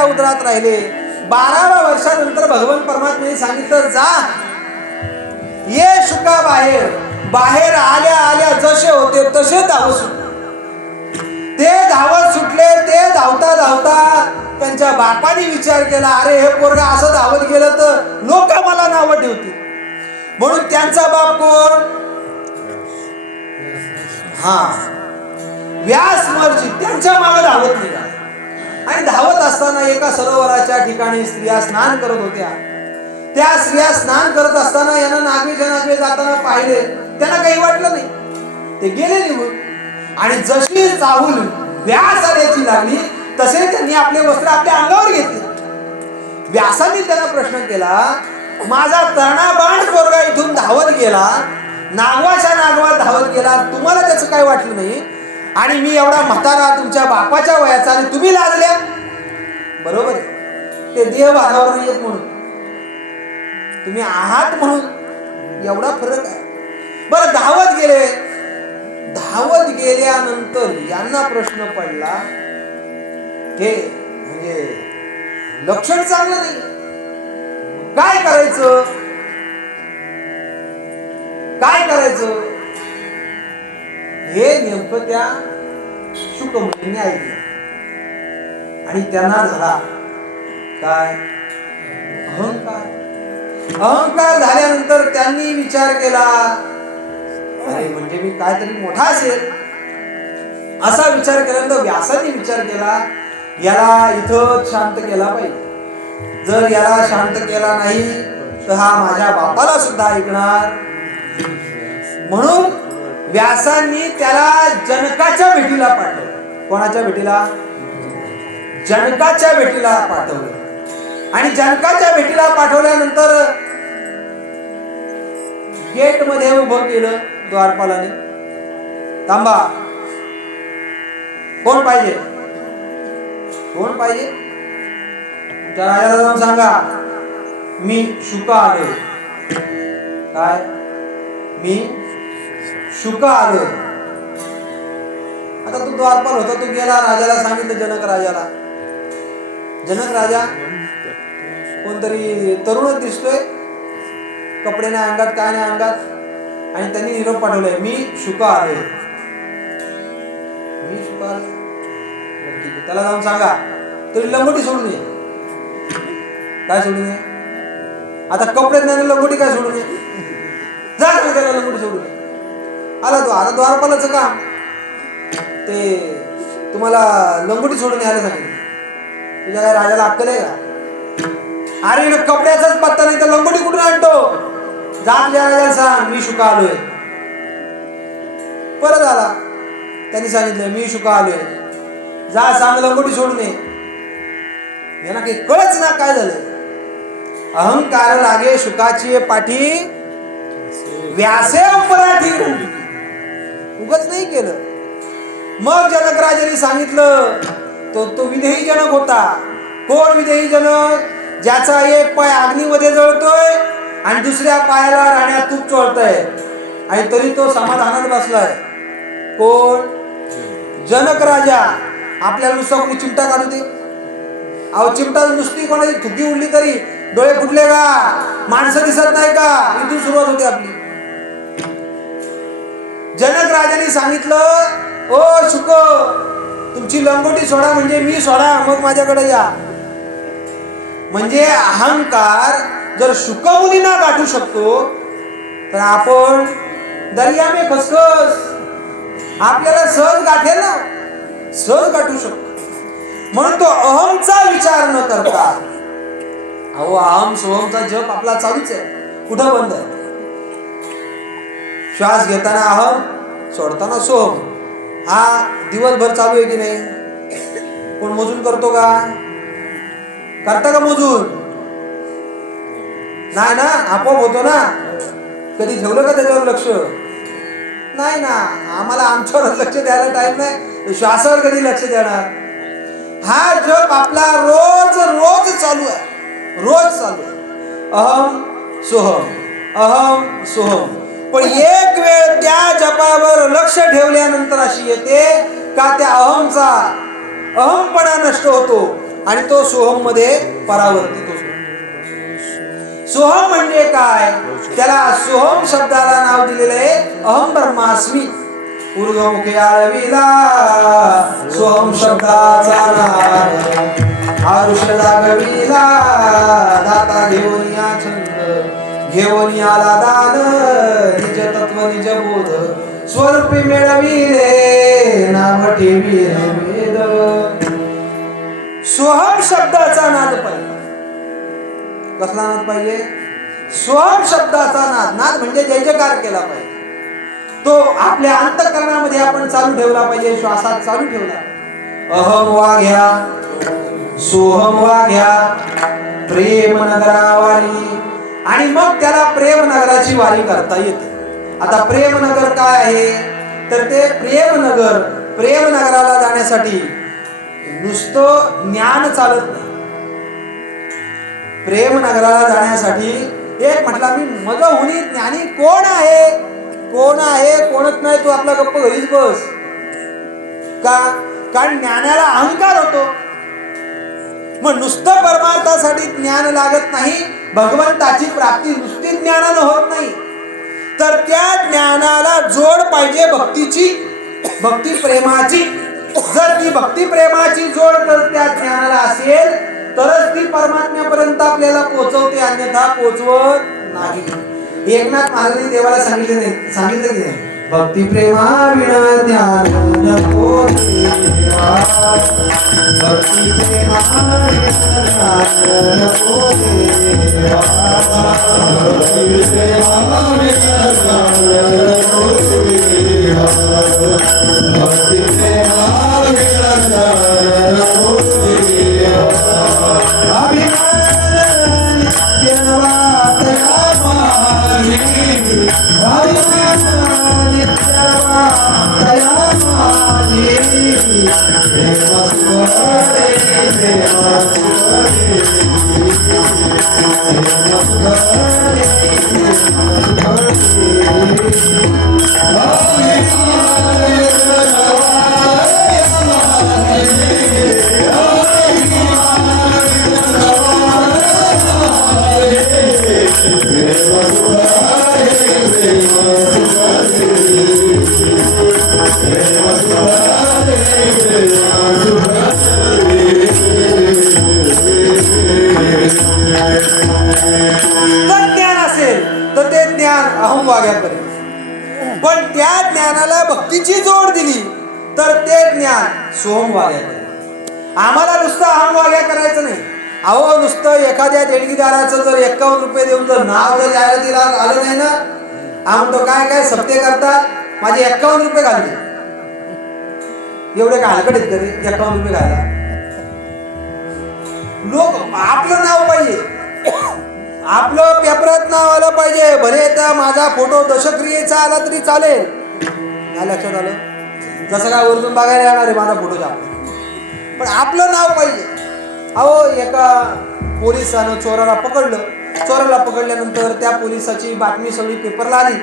उदरात राहिले. 12व्या वर्षानंतर भगवान परमात्म्याने सांगितलं, जा, ये शुका बाहेर. बाहेर आल्या आल्या जसे होते तसे धावत सुटले. ते धावत सुटले. ते धावता धावता त्यांच्या बापाने विचार केला, अरे हे पोरगा असं धावत गेलं तर लोक मला नावं ठेवतील. म्हणून त्यांचा बाप कोण? व्यास महर्षी त्यांच्या मागे धावत निघाला. आणि धावत असताना एका सरोवराच्या ठिकाणी स्त्रिया स्नान करत होत्या. त्या स्त्रिया स्नान करत असताना यांना नागवे जाताना पाहिले. त्यांना काही वाटलं नाही, ते गेले निघून. आणि जशी चाहूल व्यास आल्याची लागली तसे त्यांनी आपले वस्त्र आपल्या अंगावर घेतले. व्यासाने त्यांना प्रश्न केला, माझा तरणा पोरगा इथून धावत गेला, नागवाच्या नागवात धावत गेला, तुम्हाला त्याचं काय वाटलं नाही? आणि मी एवढा म्हातारा तुमच्या बापाच्या वयाचा आणि तुम्ही लाजल्या? बरोबर आहे, ते देह भागावर नाही येत म्हणून, तुम्ही आहात म्हणून एवढा फरक आहे. बरं, धावत गेले. धावत गेल्यानंतर यांना प्रश्न पडला, हे म्हणजे लक्षण चांगलं नाही, काय करायचं? काय करायचं? हे नेमकं त्या शुक मुनींनी ऐकलं आणि त्यांना झाला काय? अहंकार. अहंकार झाल्यानंतर त्यांनी विचार केला, अरे म्हणजे मी काहीतरी मोठा असेल, असा विचार केल्यानंतर व्यासाने विचार केला, याला इथं शांत केला पाहिजे. जर याला शांत केला नाही तर हा माझ्या बापाला सुद्धा ऐकणार. म्हणून व्यासांनी त्याला जनकाच्या भेटीला पाठवलं. कोणाच्या भेटीला? जनकाच्या भेटीला पाठवलं. आणि जनकाच्या भेटीला पाठवल्यानंतर गेट मध्ये उभं केलं द्वारपालाने. थांबा, कोण पाहिजे? कोण पाहिजे? त्या राजाला जाऊन सांगा, मी शुक आलोय. काय? मी शुक आलोय. आता तो द्वारपाल होता, तो गेला, राजाला सांगितलं, जनक राजाला. जनक राजा कोणतरी तरुणच दिसतोय, कपडे नाही अंगात, काय नाही अंगात, आणि त्यांनी निरोप पाठवलाय, मी शुक आलोय. मी शुक आलोय, त्याला जाऊन सांगा तरी लंगोटी सोडून ये. काय सोडून ये? आता कपडे नाही, लंगोटी काय सोडून ये? जा त्याला लंगोटी सोडून ये. आला तो. आता द्वारपालाचं काम ते तुम्हाला लंगोटी सोडून यायला सांगितलं. तुझ्या काय राजाला अक्कल आहे का? अरे कपड्याचाच पत्ता नाही तर लंगोटी कुठून आणतो? जा तुझ्या राजाला सांग, मी शुक आलोय. परत आला, त्यांनी सांगितलं, मी शुक आलोय. जा सांग लंगोटी सोडून ये. यांना काही कळच ना काय झालं. अहंकार लागे शुकाची पाठी, व्यासे पराठी. उगच नाही केलं. मग जनक राजाने सांगितलं, तो विदेही जनक होता. कोण विदेही जनक? ज्याचा एक पाय अग्नीमध्ये जळतोय आणि दुसऱ्या पायाला राण्यात तूप चोळतय आणि तरी तो समाधानात बसलाय. कोण? जनक राजा. आपल्याला नुसतं कोणी चिमटा काढू दे? अहो, चिमटा नुसती कोणाची थुकी उडली तरी डोळे फुटले का? माणसं दिसत नाही का? इथून सुरुवात होते आपली. जनक राजाने सांगितलं, ओ शुक, तुमची लंगोटी सोडा म्हणजे मी सोडा, मग माझ्याकडे या. म्हणजे अहंकार जर शुक मुनींना गाठू शकतो तर आपण दर्या में खसखस आपल्याला सहज गाठेल ना, सहज गाठू शकतो. म्हणून तो अहमचा विचार न करता, अहो अहम सोहमचा जप आपला चालूच आहे, कुठं बंद आहे? श्वास घेताना अहम, सोडताना सोहम. हा दिवसभर चालू आहे की नाही? कोण मोजून करतो का? करता का मोजून? नाही ना, आपोआप होतो ना. कधी ठेवलं का त्याच्यावर लक्ष? नाही ना. आम्हाला आमच्यावर लक्ष द्यायला टाइम नाही, श्वासावर कधी लक्ष देणार? हा जप आपला रोज रोज चालू आहे, रोज चालू आहे. अहम सोहम, अहम सोहम. पण एक वेळ त्या जपावर लक्ष ठेवल्यानंतर अशी येते का त्या अहमचा अहमपणा नष्ट होतो आणि तो सोहम मध्ये परावर्तित होतो. सोहम म्हणजे काय? त्याला सोहम शब्दाला नाव दिलेलं आहे अहम ब्रह्मास्मी. ऊर्ध्वमुखे आळविला सोहम शब्दाचा नाद, आरुष जागविला दाता घेऊन या छंद, घेऊन आला दान निज तत्व निज बोध, स्वरूपी मिळविले नाम ठेविले वेद. सोहम शब्दाचा नाद पाहिजे. कसला नाद पाहिजे? सोहम शब्दाचा नाद. नाद म्हणजे जय जयकार केला पाहिजे. तो आपल्या अंतःकरणामध्ये आपण चालू ठेवला पाहिजे, श्वासात चालू ठेवला. अहम वाघ्या सोहम वाघ्या प्रेम नगरावारी. आणि मग त्याला प्रेम नगराची वारी करता येते. आता प्रेम नगर काय आहे? तर ते प्रेम नगर, प्रेम नगराला जाण्यासाठी नुसतं ज्ञान चालत नाही. प्रेम नगराला जाण्यासाठी एक म्हटला मी मग होणी ज्ञानी कोण आहे? कोण आहे? कोणच नाही. तू आपला गप्प घरीच बस. का? कारण ज्ञानाला अहंकार होतो. मग नुसतं परमार्थासाठी ज्ञान लागत नाही. भगवंताची प्राप्ती नुसती ज्ञानानं होत नाही, तर त्या ज्ञानाला जोड पाहिजे भक्तीची, भक्ती प्रेमाची. जर ती भक्ती प्रेमाची जोड जर त्या ज्ञानाला असेल तरच ती परमात्म्यापर्यंत आपल्याला पोहोचवते, अन्यथा पोहोचवत नाही. एकनाथ महाराजांनी देवाला सांगितले नाही, सांगितलं की नाही? भक्ती प्रेमा विना ज्ञान नको देवा, भक्ती प्रेमा विना ज्ञान नको देवा, भक्ती प्रेमा विना ज्ञान नको देवा, भक्ती प्रेमा विना ज्ञान नको देवा. अभिमान नित्यवातया मानी, अभिमान नित्यवातया मानी, प्रेम सुखदे, प्रेम सुखदे, प्रेम सुखदे, अहम वाग्यापर्यंत. पण त्या ज्ञानाला भक्तीची जोड दिली तर ते ज्ञान सोहम वाग्यापर्यंत. आम्हाला नुसतं अहम वाग्या करायचं नाही. अहो नुसतं एखाद्या देणगीदाराचं जर 51 रुपये देऊन जर नाव जर जाहिरातीला आलं नाही ना, आम तो काय काय सप्ते करतात, माझे 51 रुपये घालले. एवढे काय हलकट आहेत तरी 51 रुपये घाला. लोक आपलं नाव पाहिजे, आपलं पेपरात नाव आलं पाहिजे. भले तर माझा फोटो दशक्रियेचा आला तरी चालेल. काय लक्षात आलं? जसं काय वरतून बघायला येणार आहे माझा फोटो छाप, पण आपलं नाव पाहिजे. अहो एका पोलिसानं चोराला पकडलं. चोराला पकडल्यानंतर त्या पोलिसाची बातमी सगळी पेपरला आली.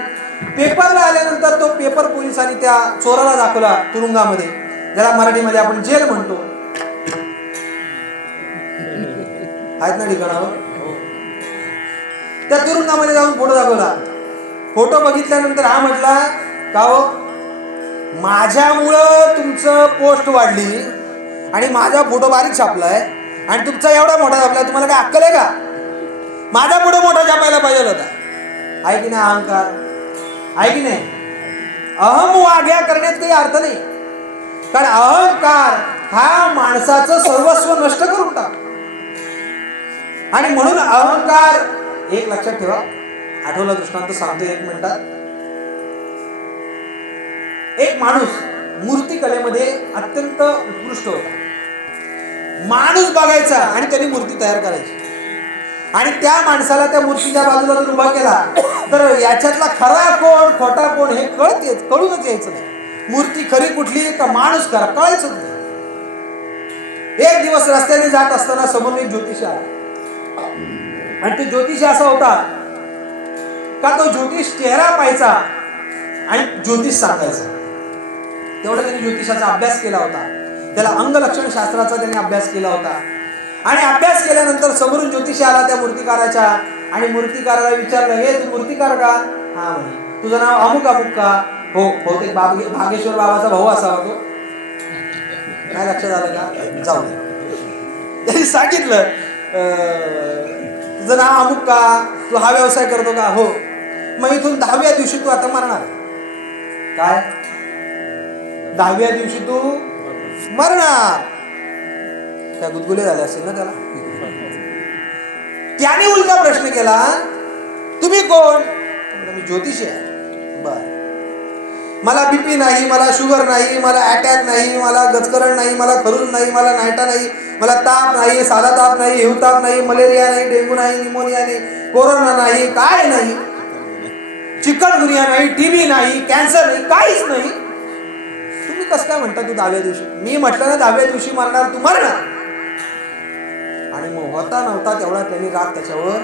पेपरला आल्यानंतर तो पेपर पोलिसांनी त्या चोराला दाखवला तुरुंगामध्ये, ज्याला मराठीमध्ये आपण जेल म्हणतो. आहेत ना ठिकाणावर. त्या तुरुंगामध्ये जाऊन फोटो दाखवला. फोटो बघितल्यानंतर हा म्हटला, का हो माझ्यामुळं तुमचं पोस्ट वाढली आणि माझा फोटो बारीक छापलाय आणि तुमचा एवढा मोठा छापलाय, तुम्हाला काय अक्कल आहे का? माझा फोटो मोठा छापायला पाहिजे होता. आहे की नाही अहंकार? आहे की नाही? अहम वाग्या करण्यात काही अर्थ नाही. कारण अहंकार हा माणसाचं सर्वस्व नष्ट करून टाक. आणि म्हणून अहंकार, एक लक्षात ठेवा, आठवला दृष्टांत सांगतो 1 मिनिटात. एक माणूस मूर्तिकलेमध्ये अत्यंत उत्कृष्ट होता. माणूस बघायचा आणि त्यांनी मूर्ती तयार करायची, आणि त्या माणसाला त्या मूर्तीच्या बाजूला जर उभा केला तर याच्यातला खरा कोण खोटा कोण हे कळूनच यायचं नाही. मूर्ती खरी कुठली का माणूस खरा कळायचं नाही. एक दिवस रस्त्याने जात असताना समोर एक ज्योतिष आला, आणि ते ज्योतिष असा होता का तो ज्योतिष चेहरा पाहायचा आणि ज्योतिष सांगायचा. तेवढा त्यांनी ज्योतिषाचा अभ्यास केला होता. त्याला अंगलक्षण शास्त्राचा त्यांनी अभ्यास केला होता. आणि अभ्यास केल्यानंतर समोरून ज्योतिषी आला त्या मूर्तिकाराच्या, आणि मूर्तिकाराला विचारलं, हे तू मूर्तिकार का? हा म्हणे. तुझं नाव अमुक अमुक का? हो, बहुतेक भागेश्वर बाबाचा भाऊ असावा तो. काय लक्षात आलं का? जाऊ दे. त्यांनी सांगितलं, तुझं नाव अमुक का? तू हा व्यवसाय करतो का? हो. मग इथून 10व्या दिवशी तू आता मरणार. काय? 10व्या दिवशी तू मरणार. त्या गुदगुले झाले असतील ना त्याला. त्याने उलटा प्रश्न केला, तुम्ही कोण? मी ज्योतिषी आहे. बर, मला बीपी नाही, मला शुगर नाही, मला अटॅक नाही, मला गचकरण नाही, मला खरूज नाही, मला नायटा नाही, मला ताप नाही, साधा ताप नाही, हिवताप नाही, मलेरिया नाही, डेंग्यू नाही, निमोनिया नाही, कोरोना नाही, काय नाही, चिकनगुनिया नाही, टीबी नाही, कॅन्सर नाही, काहीच नाही. तुम्ही कसं काय म्हणता तू 10व्या दिवशी? मी म्हटलं ना 10व्या दिवशी मरणार, तू मरणार. आणि मग होता नव्हता तेवढा त्यांनी राग त्याच्यावर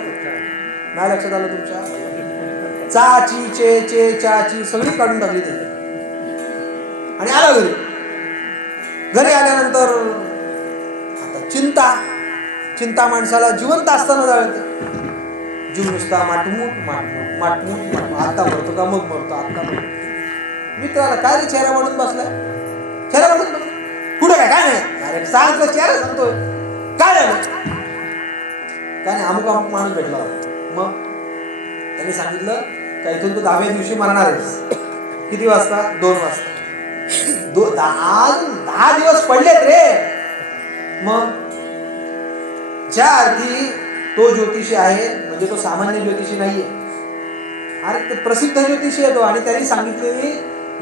नाही. लक्षात आलं तुमच्या? चाची चे चाची सगळी काढून टाकली त्यांनी आणि आला घरी. घरी आल्यानंतर आता चिंता माणसाला जिवंत असताना जाळते. जीव नुसता माटमूट, आता मरतो का मग मरतो, आता मरतो. मित्राला काय रे चेहरा म्हणून बसलाय? चेहरा म्हणून कुठे काय नाही? अरे सांग, चेहरा सांगतोय काय झालं? काय नाही, अमुक माणूस भेटला. मग त्यांनी सांगितलं का इथून तू 10व्या दिवशी मरणार आहेस. किती वाजता? 2 वाजता. 10 दिवस पडलेत रे. मग ज्या अर्थी तो ज्योतिषी आहे म्हणजे तो सामान्य ज्योतिषी नाहीये. अरे ते प्रसिद्ध ज्योतिषी आहे तो. आणि त्यांनी सांगितलेली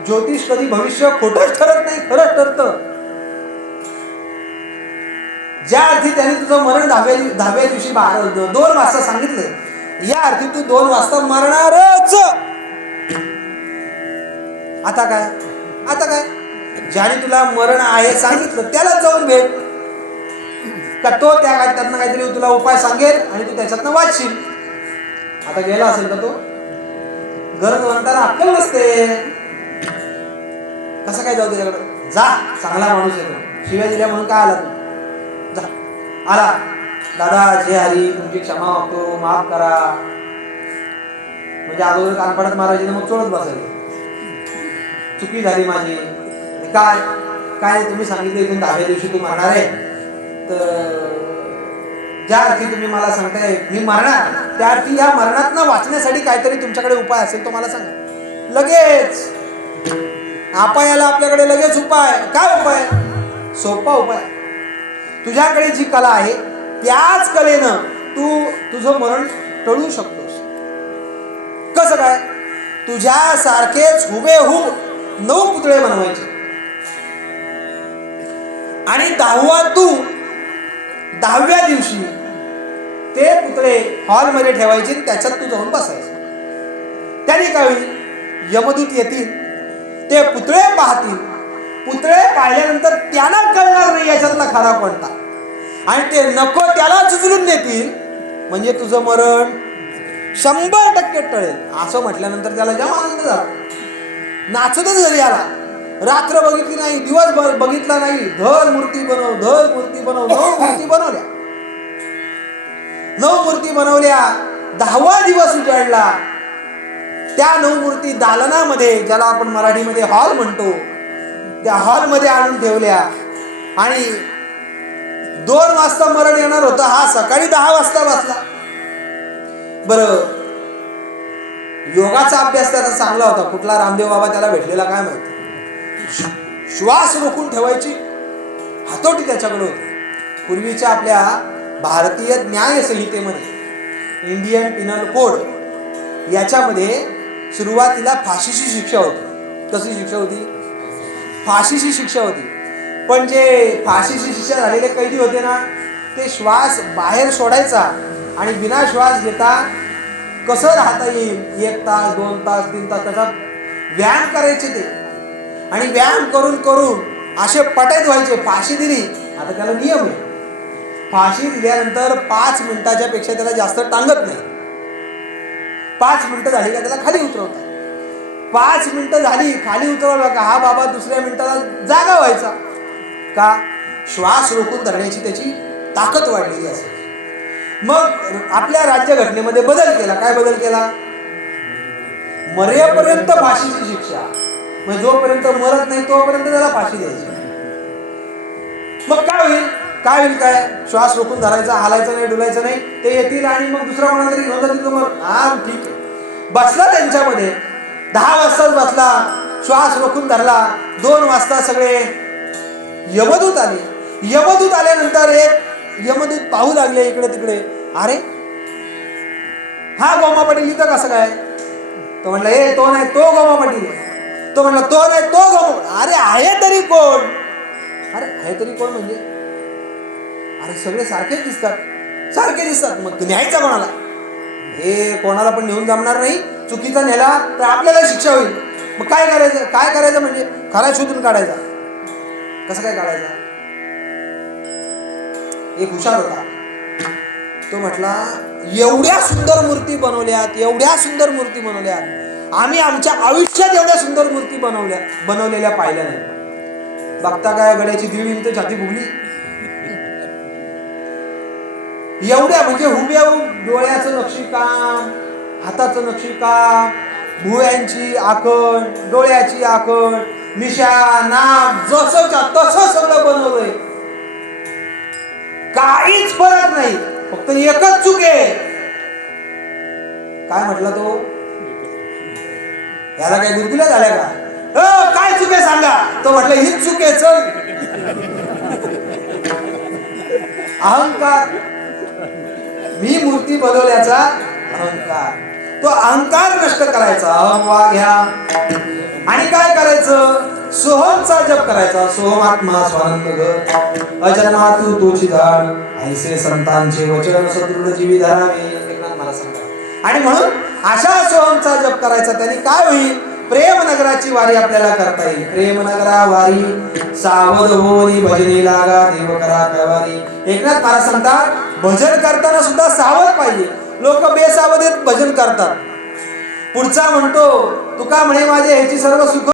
ज्योतिष कधी भविष्य खोटंच ठरत नाही, खरंच ठरतं. ज्या अर्थी त्यांनी तुझं मरण 10व्या दिवशी 2 वाजता सांगितलं, या अर्थी तू 2 वाजता मरणारच. आता काय ज्याने तुला मरण आहे सांगितलं त्याला जाऊन भेट. का तो त्यातनं काहीतरी तुला उपाय सांगेल आणि तू त्याच्यातनं वाचशील. आता गेला असेल का तो? गरजवंताला अक्कल नसते. कसं काय जाऊ त्याच्याकडे? जा, चांगला माणूस आहे तो. शिव्या दिल्या म्हणून काय आला तू? जा. आला, दादा जे हरी तुमची क्षमा मागतो, माफ करा. म्हणजे अगोदर कानपडात मारायची मग चोळत बसायचं. चुकी झाली माझी. काय तुम्ही सांगितलं इथून 10व्या दिवशी तू मरणार आहे, तर ज्या अर्थी तुम्ही मला सांगताय मी मरणार, त्या अर्थी या मरणातनं वाचण्यासाठी काहीतरी तुमच्याकडे उपाय असेल तो मला सांगा. लगेच अपायाला आपल्याकडे लगेच उपाय. काय उपाय? सोपा उपाय. तुझ्याकडे जी कला आहे त्याच कलेनं तू तुझं मरण टळू शकतोस. कसं काय? तुझ्यासारखेच हुबेहूब 9 पुतळे बनवायचे आणि 10व्या दिवशी ते पुतळे हॉलमध्ये ठेवायचे, त्याच्यात तू जाऊन बसायचं. त्याने काय होईल? यमदूत येतील, ते पुतळे पाहतील. पुतळे पाहिल्यानंतर त्यांना कळणार नाही याच्यातला खरा कोणता, आणि ते नको त्याला उचलून देतील. म्हणजे तुझं मरण 100% टळेल. असं म्हटल्यानंतर त्याला जाम आनंद झाला. नाचतच घरी आला. रात्र बघितली नाही, दिवस बघितला नाही. धर मूर्ती बनव. 9 मूर्ती बनवल्या. 9 मूर्ती बनवल्या. 10वा दिवस उजाडला. त्या 9 मूर्ती दालनामध्ये, ज्याला आपण मराठीमध्ये हॉल म्हणतो, त्या हॉलमध्ये आणून ठेवल्या. आणि 2 वाजता मरण येणार होतं, हा सकाळी 10 वाजता बसला. बरं, योगाचा अभ्यास त्याचा चांगला होता. कुठला रामदेव बाबा त्याला भेटलेला काय माहिती. श्वास रोखून ठेवायची हातोटी त्याच्याकडे होती. पूर्वीच्या आपल्या भारतीय न्याय संहितेमध्ये, इंडियन पिनल कोड, याच्यामध्ये सुरुवातीला फाशीची शिक्षा होती. कसली शिक्षा होती? फाशीची शिक्षा होती. पण जे फाशीची शिक्षा झालेले कैदी होते ना, ते श्वास बाहेर सोडायचा आणि बिना श्वास घेता कसं राहता येईल 1 तास 2 तास 3 तास त्याचा व्यायाम करायचे ते. आणि व्यायाम करून करून असे पटाईत व्हायचे. फाशी दिली, आता त्याला नियम आहे, फाशी दिल्यानंतर 5 मिनिटाच्या पेक्षा त्याला जास्त टांगत नाही. 5 मिनिटं झाली का त्याला खाली उतरवतात. 5 मिनिटं झाली खाली उतरवला का हा बाबा दुसऱ्या मिनिटाला जागा व्हायचा. का? श्वास रोखून धरण्याची त्याची ताकद वाढलेली असेल. मग आपल्या राज्यघटनेमध्ये बदल केला. काय बदल केला? मरेपर्यंत फाशीची शिक्षा. म्हणजे जोपर्यंत मरत नाही तोपर्यंत त्याला फाशी द्यायची. मग काय होईल? काय श्वास रोखून धरायचा, हालायचं नाही, डुलायचं नाही. ते येतील आणि मग दुसरा कोणाला तरी घेऊन जातील. हा ठीक आहे. बसला त्यांच्यामध्ये. 10 वाजताच बसला, श्वास रोखून धरला. 2 वाजता सगळे यमदूत आले. यमदूत आल्यानंतर एक यमदूत पाहू लागले इकडे तिकडे, अरे हा गोमा पाटील इथं कसं काय? तो म्हणला तो नाही, तो गोमा पाटील. तो म्हणला तो नाही, तो गोमा. अरे आहे तरी कोण? अरे आहे तरी कोण म्हणजे? अरे सगळे सारखेच दिसतात, सारखे दिसतात. मग तू न्यायचा कोणाला? हे कोणाला पण नेऊन जमणार नाही. चुकीचा नेला तर आपल्याला शिक्षा होईल. मग काय करायचं? काय करायचं म्हणजे खरा शोधून काढायचा. कसं काय काढायचा? एक हुशार होता. तो म्हटला एवढ्या सुंदर मूर्ती बनवल्यात, एवढ्या सुंदर मूर्ती बनवल्यात, आम्ही आमच्या आयुष्यात एवढ्या सुंदर मूर्ती बनवलेल्या पाहिल्या नाही. बघता काय गड्याची दीड इंच छाती फुगली. एवढ्या म्हणजे हुबेहूब डोळ्याचं नक्षीकाम, हाताचं नक्षीकाम, भुवयांची आकड, डोळ्याची आकड, मिशा, नाक जसंच्या तसं सगळं बनवलंय. काहीच फरक नाही. फक्त एकच चूक आहे. काय म्हटला तो? याला काय गुदगुल्या झाल्या का? काय चूक आहे सांगा. तो म्हटलं हीच चूक आहे, चल. अहंकार. मी मूर्ती बनवल्याचा अहंकार. तो अहंकार नष्ट करायचा. अहम वा घ्या. आणि काय करायचं? सोहमचा जप करायचा. सोहम आत्मा स्वानंद घर, अजन्मा तू तोची झाड, ऐसे संतांचे वचन सदृढ जीवी धरावे. एकनाथ मला सांगा. आणि म्हणून अशा सोहमचा जप करायचा. त्याने काय होईल? प्रेमनगराची वारी आपल्याला करता येईल. प्रेमनगरा वारी सावध होनी भजनी लागा, देव करा कळवारी. एकनाथ महाराज सांगतात भजन करताना सुद्धा सावध पाहिजे. लोक बेसावधीत भजन करतात. पुढचा म्हणतो तुका म्हणे माझे ह्याची सर्व सुख